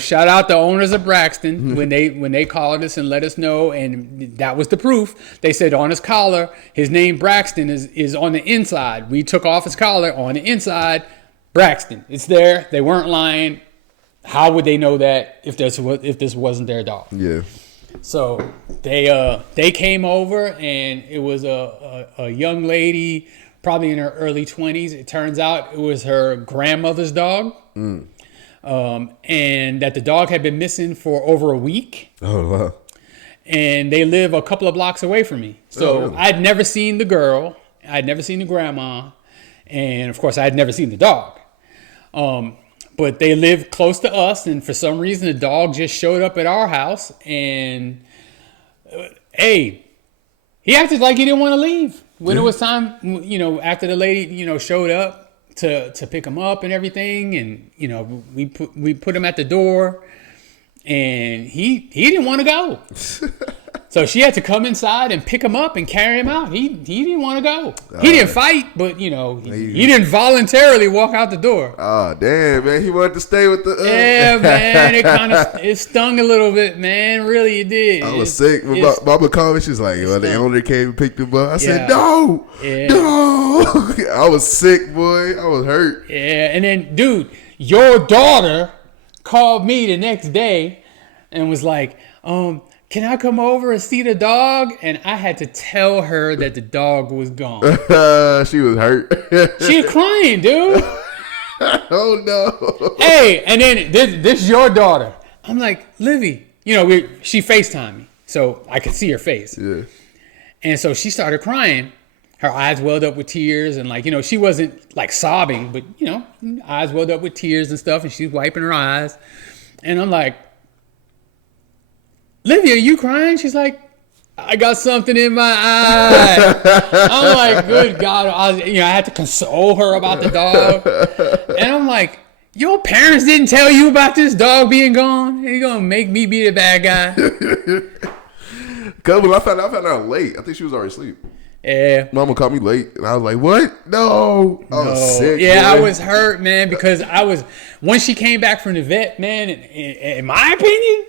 shout out the owners of Braxton when they called us and let us know, and that was the proof. They said on his collar, his name Braxton is on the inside. We took off his collar. On the inside, Braxton. It's there. They weren't lying. How would they know that if this wasn't their dog? Yeah. So they came over, and it was a young lady, probably in her early 20s. It turns out it was her grandmother's dog, and that the dog had been missing for over a week. Oh wow! And they live a couple of blocks away from me. So really? I'd never seen the girl. I'd never seen the grandma, and of course, I had never seen the dog. But they lived close to us, and for some reason, the dog just showed up at our house, and he acted like he didn't want to leave. When it was time, after the lady, showed up to pick him up and everything, and we put him at the door, and he didn't want to go. So she had to come inside and pick him up and carry him out. He didn't want to go. He didn't fight, but he didn't voluntarily walk out the door. Oh damn, man! He wanted to stay with the. Yeah, man. It stung a little bit, man. Really, it did. I was sick. Mama called me. She's like, "Well, the owner came and picked him up." I said, "No, no." I was sick, boy. I was hurt. Yeah, and then, dude, your daughter called me the next day and was like, can I come over and see the dog? And I had to tell her that the dog was gone. She was hurt. She was crying, dude. Oh no. Hey, and then this is your daughter. I'm like, Livy, she FaceTimed me, so I could see her face. Yeah. And so she started crying. Her eyes welled up with tears, and she wasn't like sobbing, but eyes welled up with tears and stuff, and she's wiping her eyes. And I'm like, Livy, are you crying? She's like, I got something in my eye. I'm like, good God. I had to console her about the dog. And I'm like, your parents didn't tell you about this dog being gone? You're going to make me be the bad guy? Cause when I found out late. I think she was already asleep. Yeah. Mama called me late, and I was like, what? No. I was sick. Yeah, man. I was hurt, man, because once she came back from the vet, man, in my opinion,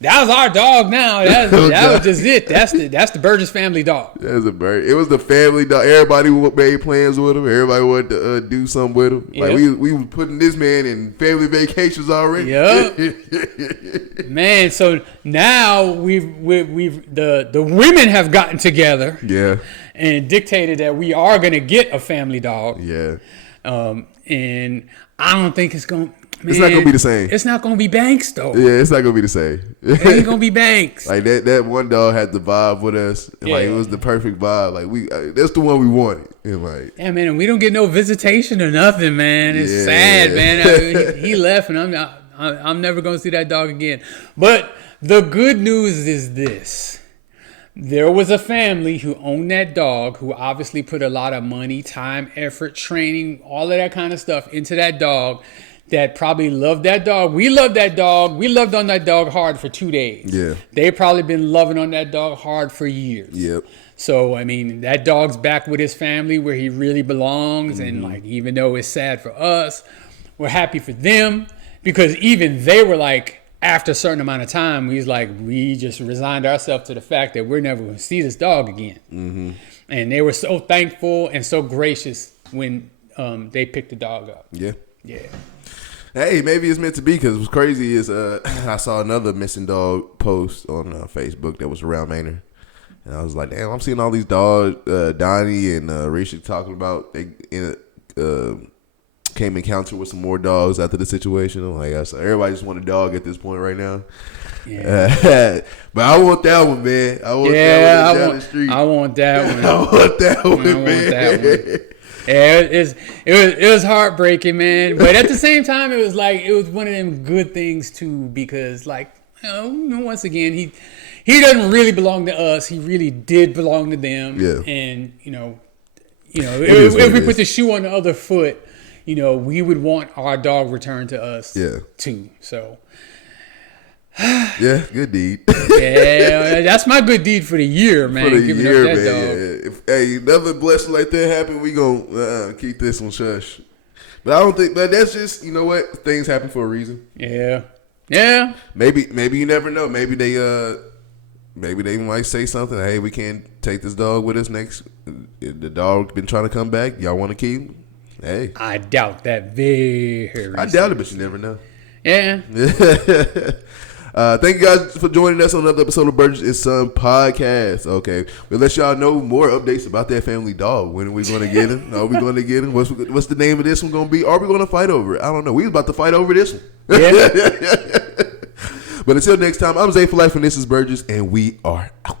that was our dog now. That was just it. That's the Burgess family dog. That's a bird. It was the family dog. Everybody made plans with him. Everybody wanted to do something with him. Yep. Like we was putting this man in family vacations already. Yep. Man, so now we've the women have gotten together. Yeah. And dictated that we are gonna get a family dog. Yeah. And I don't think it's gonna. Man, it's not gonna be the same. It's not gonna be Banks though. Yeah, it's not gonna be the same. It ain't gonna be Banks. Like that one dog had the vibe with us. And Like it was the perfect vibe. Like that's the one we wanted. And yeah, man, and we don't get no visitation or nothing, man. It's sad, man. He left, and I'm never gonna see that dog again. But the good news is this. There was a family who owned that dog who obviously put a lot of money, time, effort, training, all of that kind of stuff into that dog that probably loved that dog. We loved that dog. We loved on that dog hard for 2 days. Yeah. They probably been loving on that dog hard for years. Yep. So, I mean, that dog's back with his family where he really belongs. Mm-hmm. And even though it's sad for us, we're happy for them because even they were like, after a certain amount of time, we just resigned ourselves to the fact that we're never going to see this dog again. Mm-hmm. And they were so thankful and so gracious when they picked the dog up. Yeah. Yeah. Hey, maybe it's meant to be because what's crazy is I saw another missing dog post on Facebook that was around Manor. And I was like, damn, I'm seeing all these dogs, Donnie and Risha talking about they came in encounter with some more dogs after the situation. I'm like, so everybody just want a dog at this point right now. Yeah. But I want that one, man. I want that one down the street. I want that one. I want that one, man. That one. Yeah, it was heartbreaking, man. But at the same time, it was one of them good things too, because once again, he doesn't really belong to us. He really did belong to them. Yeah. And if we put the shoe on the other foot, we would want our dog returned to us too. So yeah, good deed. Yeah, that's my good deed for the year, man. For the year, man. Yeah. If another blessing like that happen, we gonna keep this one shush. But I don't think. But that's just what things happen for a reason. Yeah, yeah. Maybe you never know. Maybe they might say something. Hey, we can't take this dog with us next. The dog been trying to come back. Y'all want to keep him? Hey, I doubt that very. I doubt it, but you never know. Yeah. Thank you guys for joining us on another episode of Burgess&son podcast. Okay, we'll let y'all know more updates about that family dog. When are we going to get him? Are we going to get him? What's the name of this one going to be? Are we going to fight over it? I don't know. We was about to fight over this one. Yeah. But until next time, I'm Zay for Life, and this is Burgess, and we are out.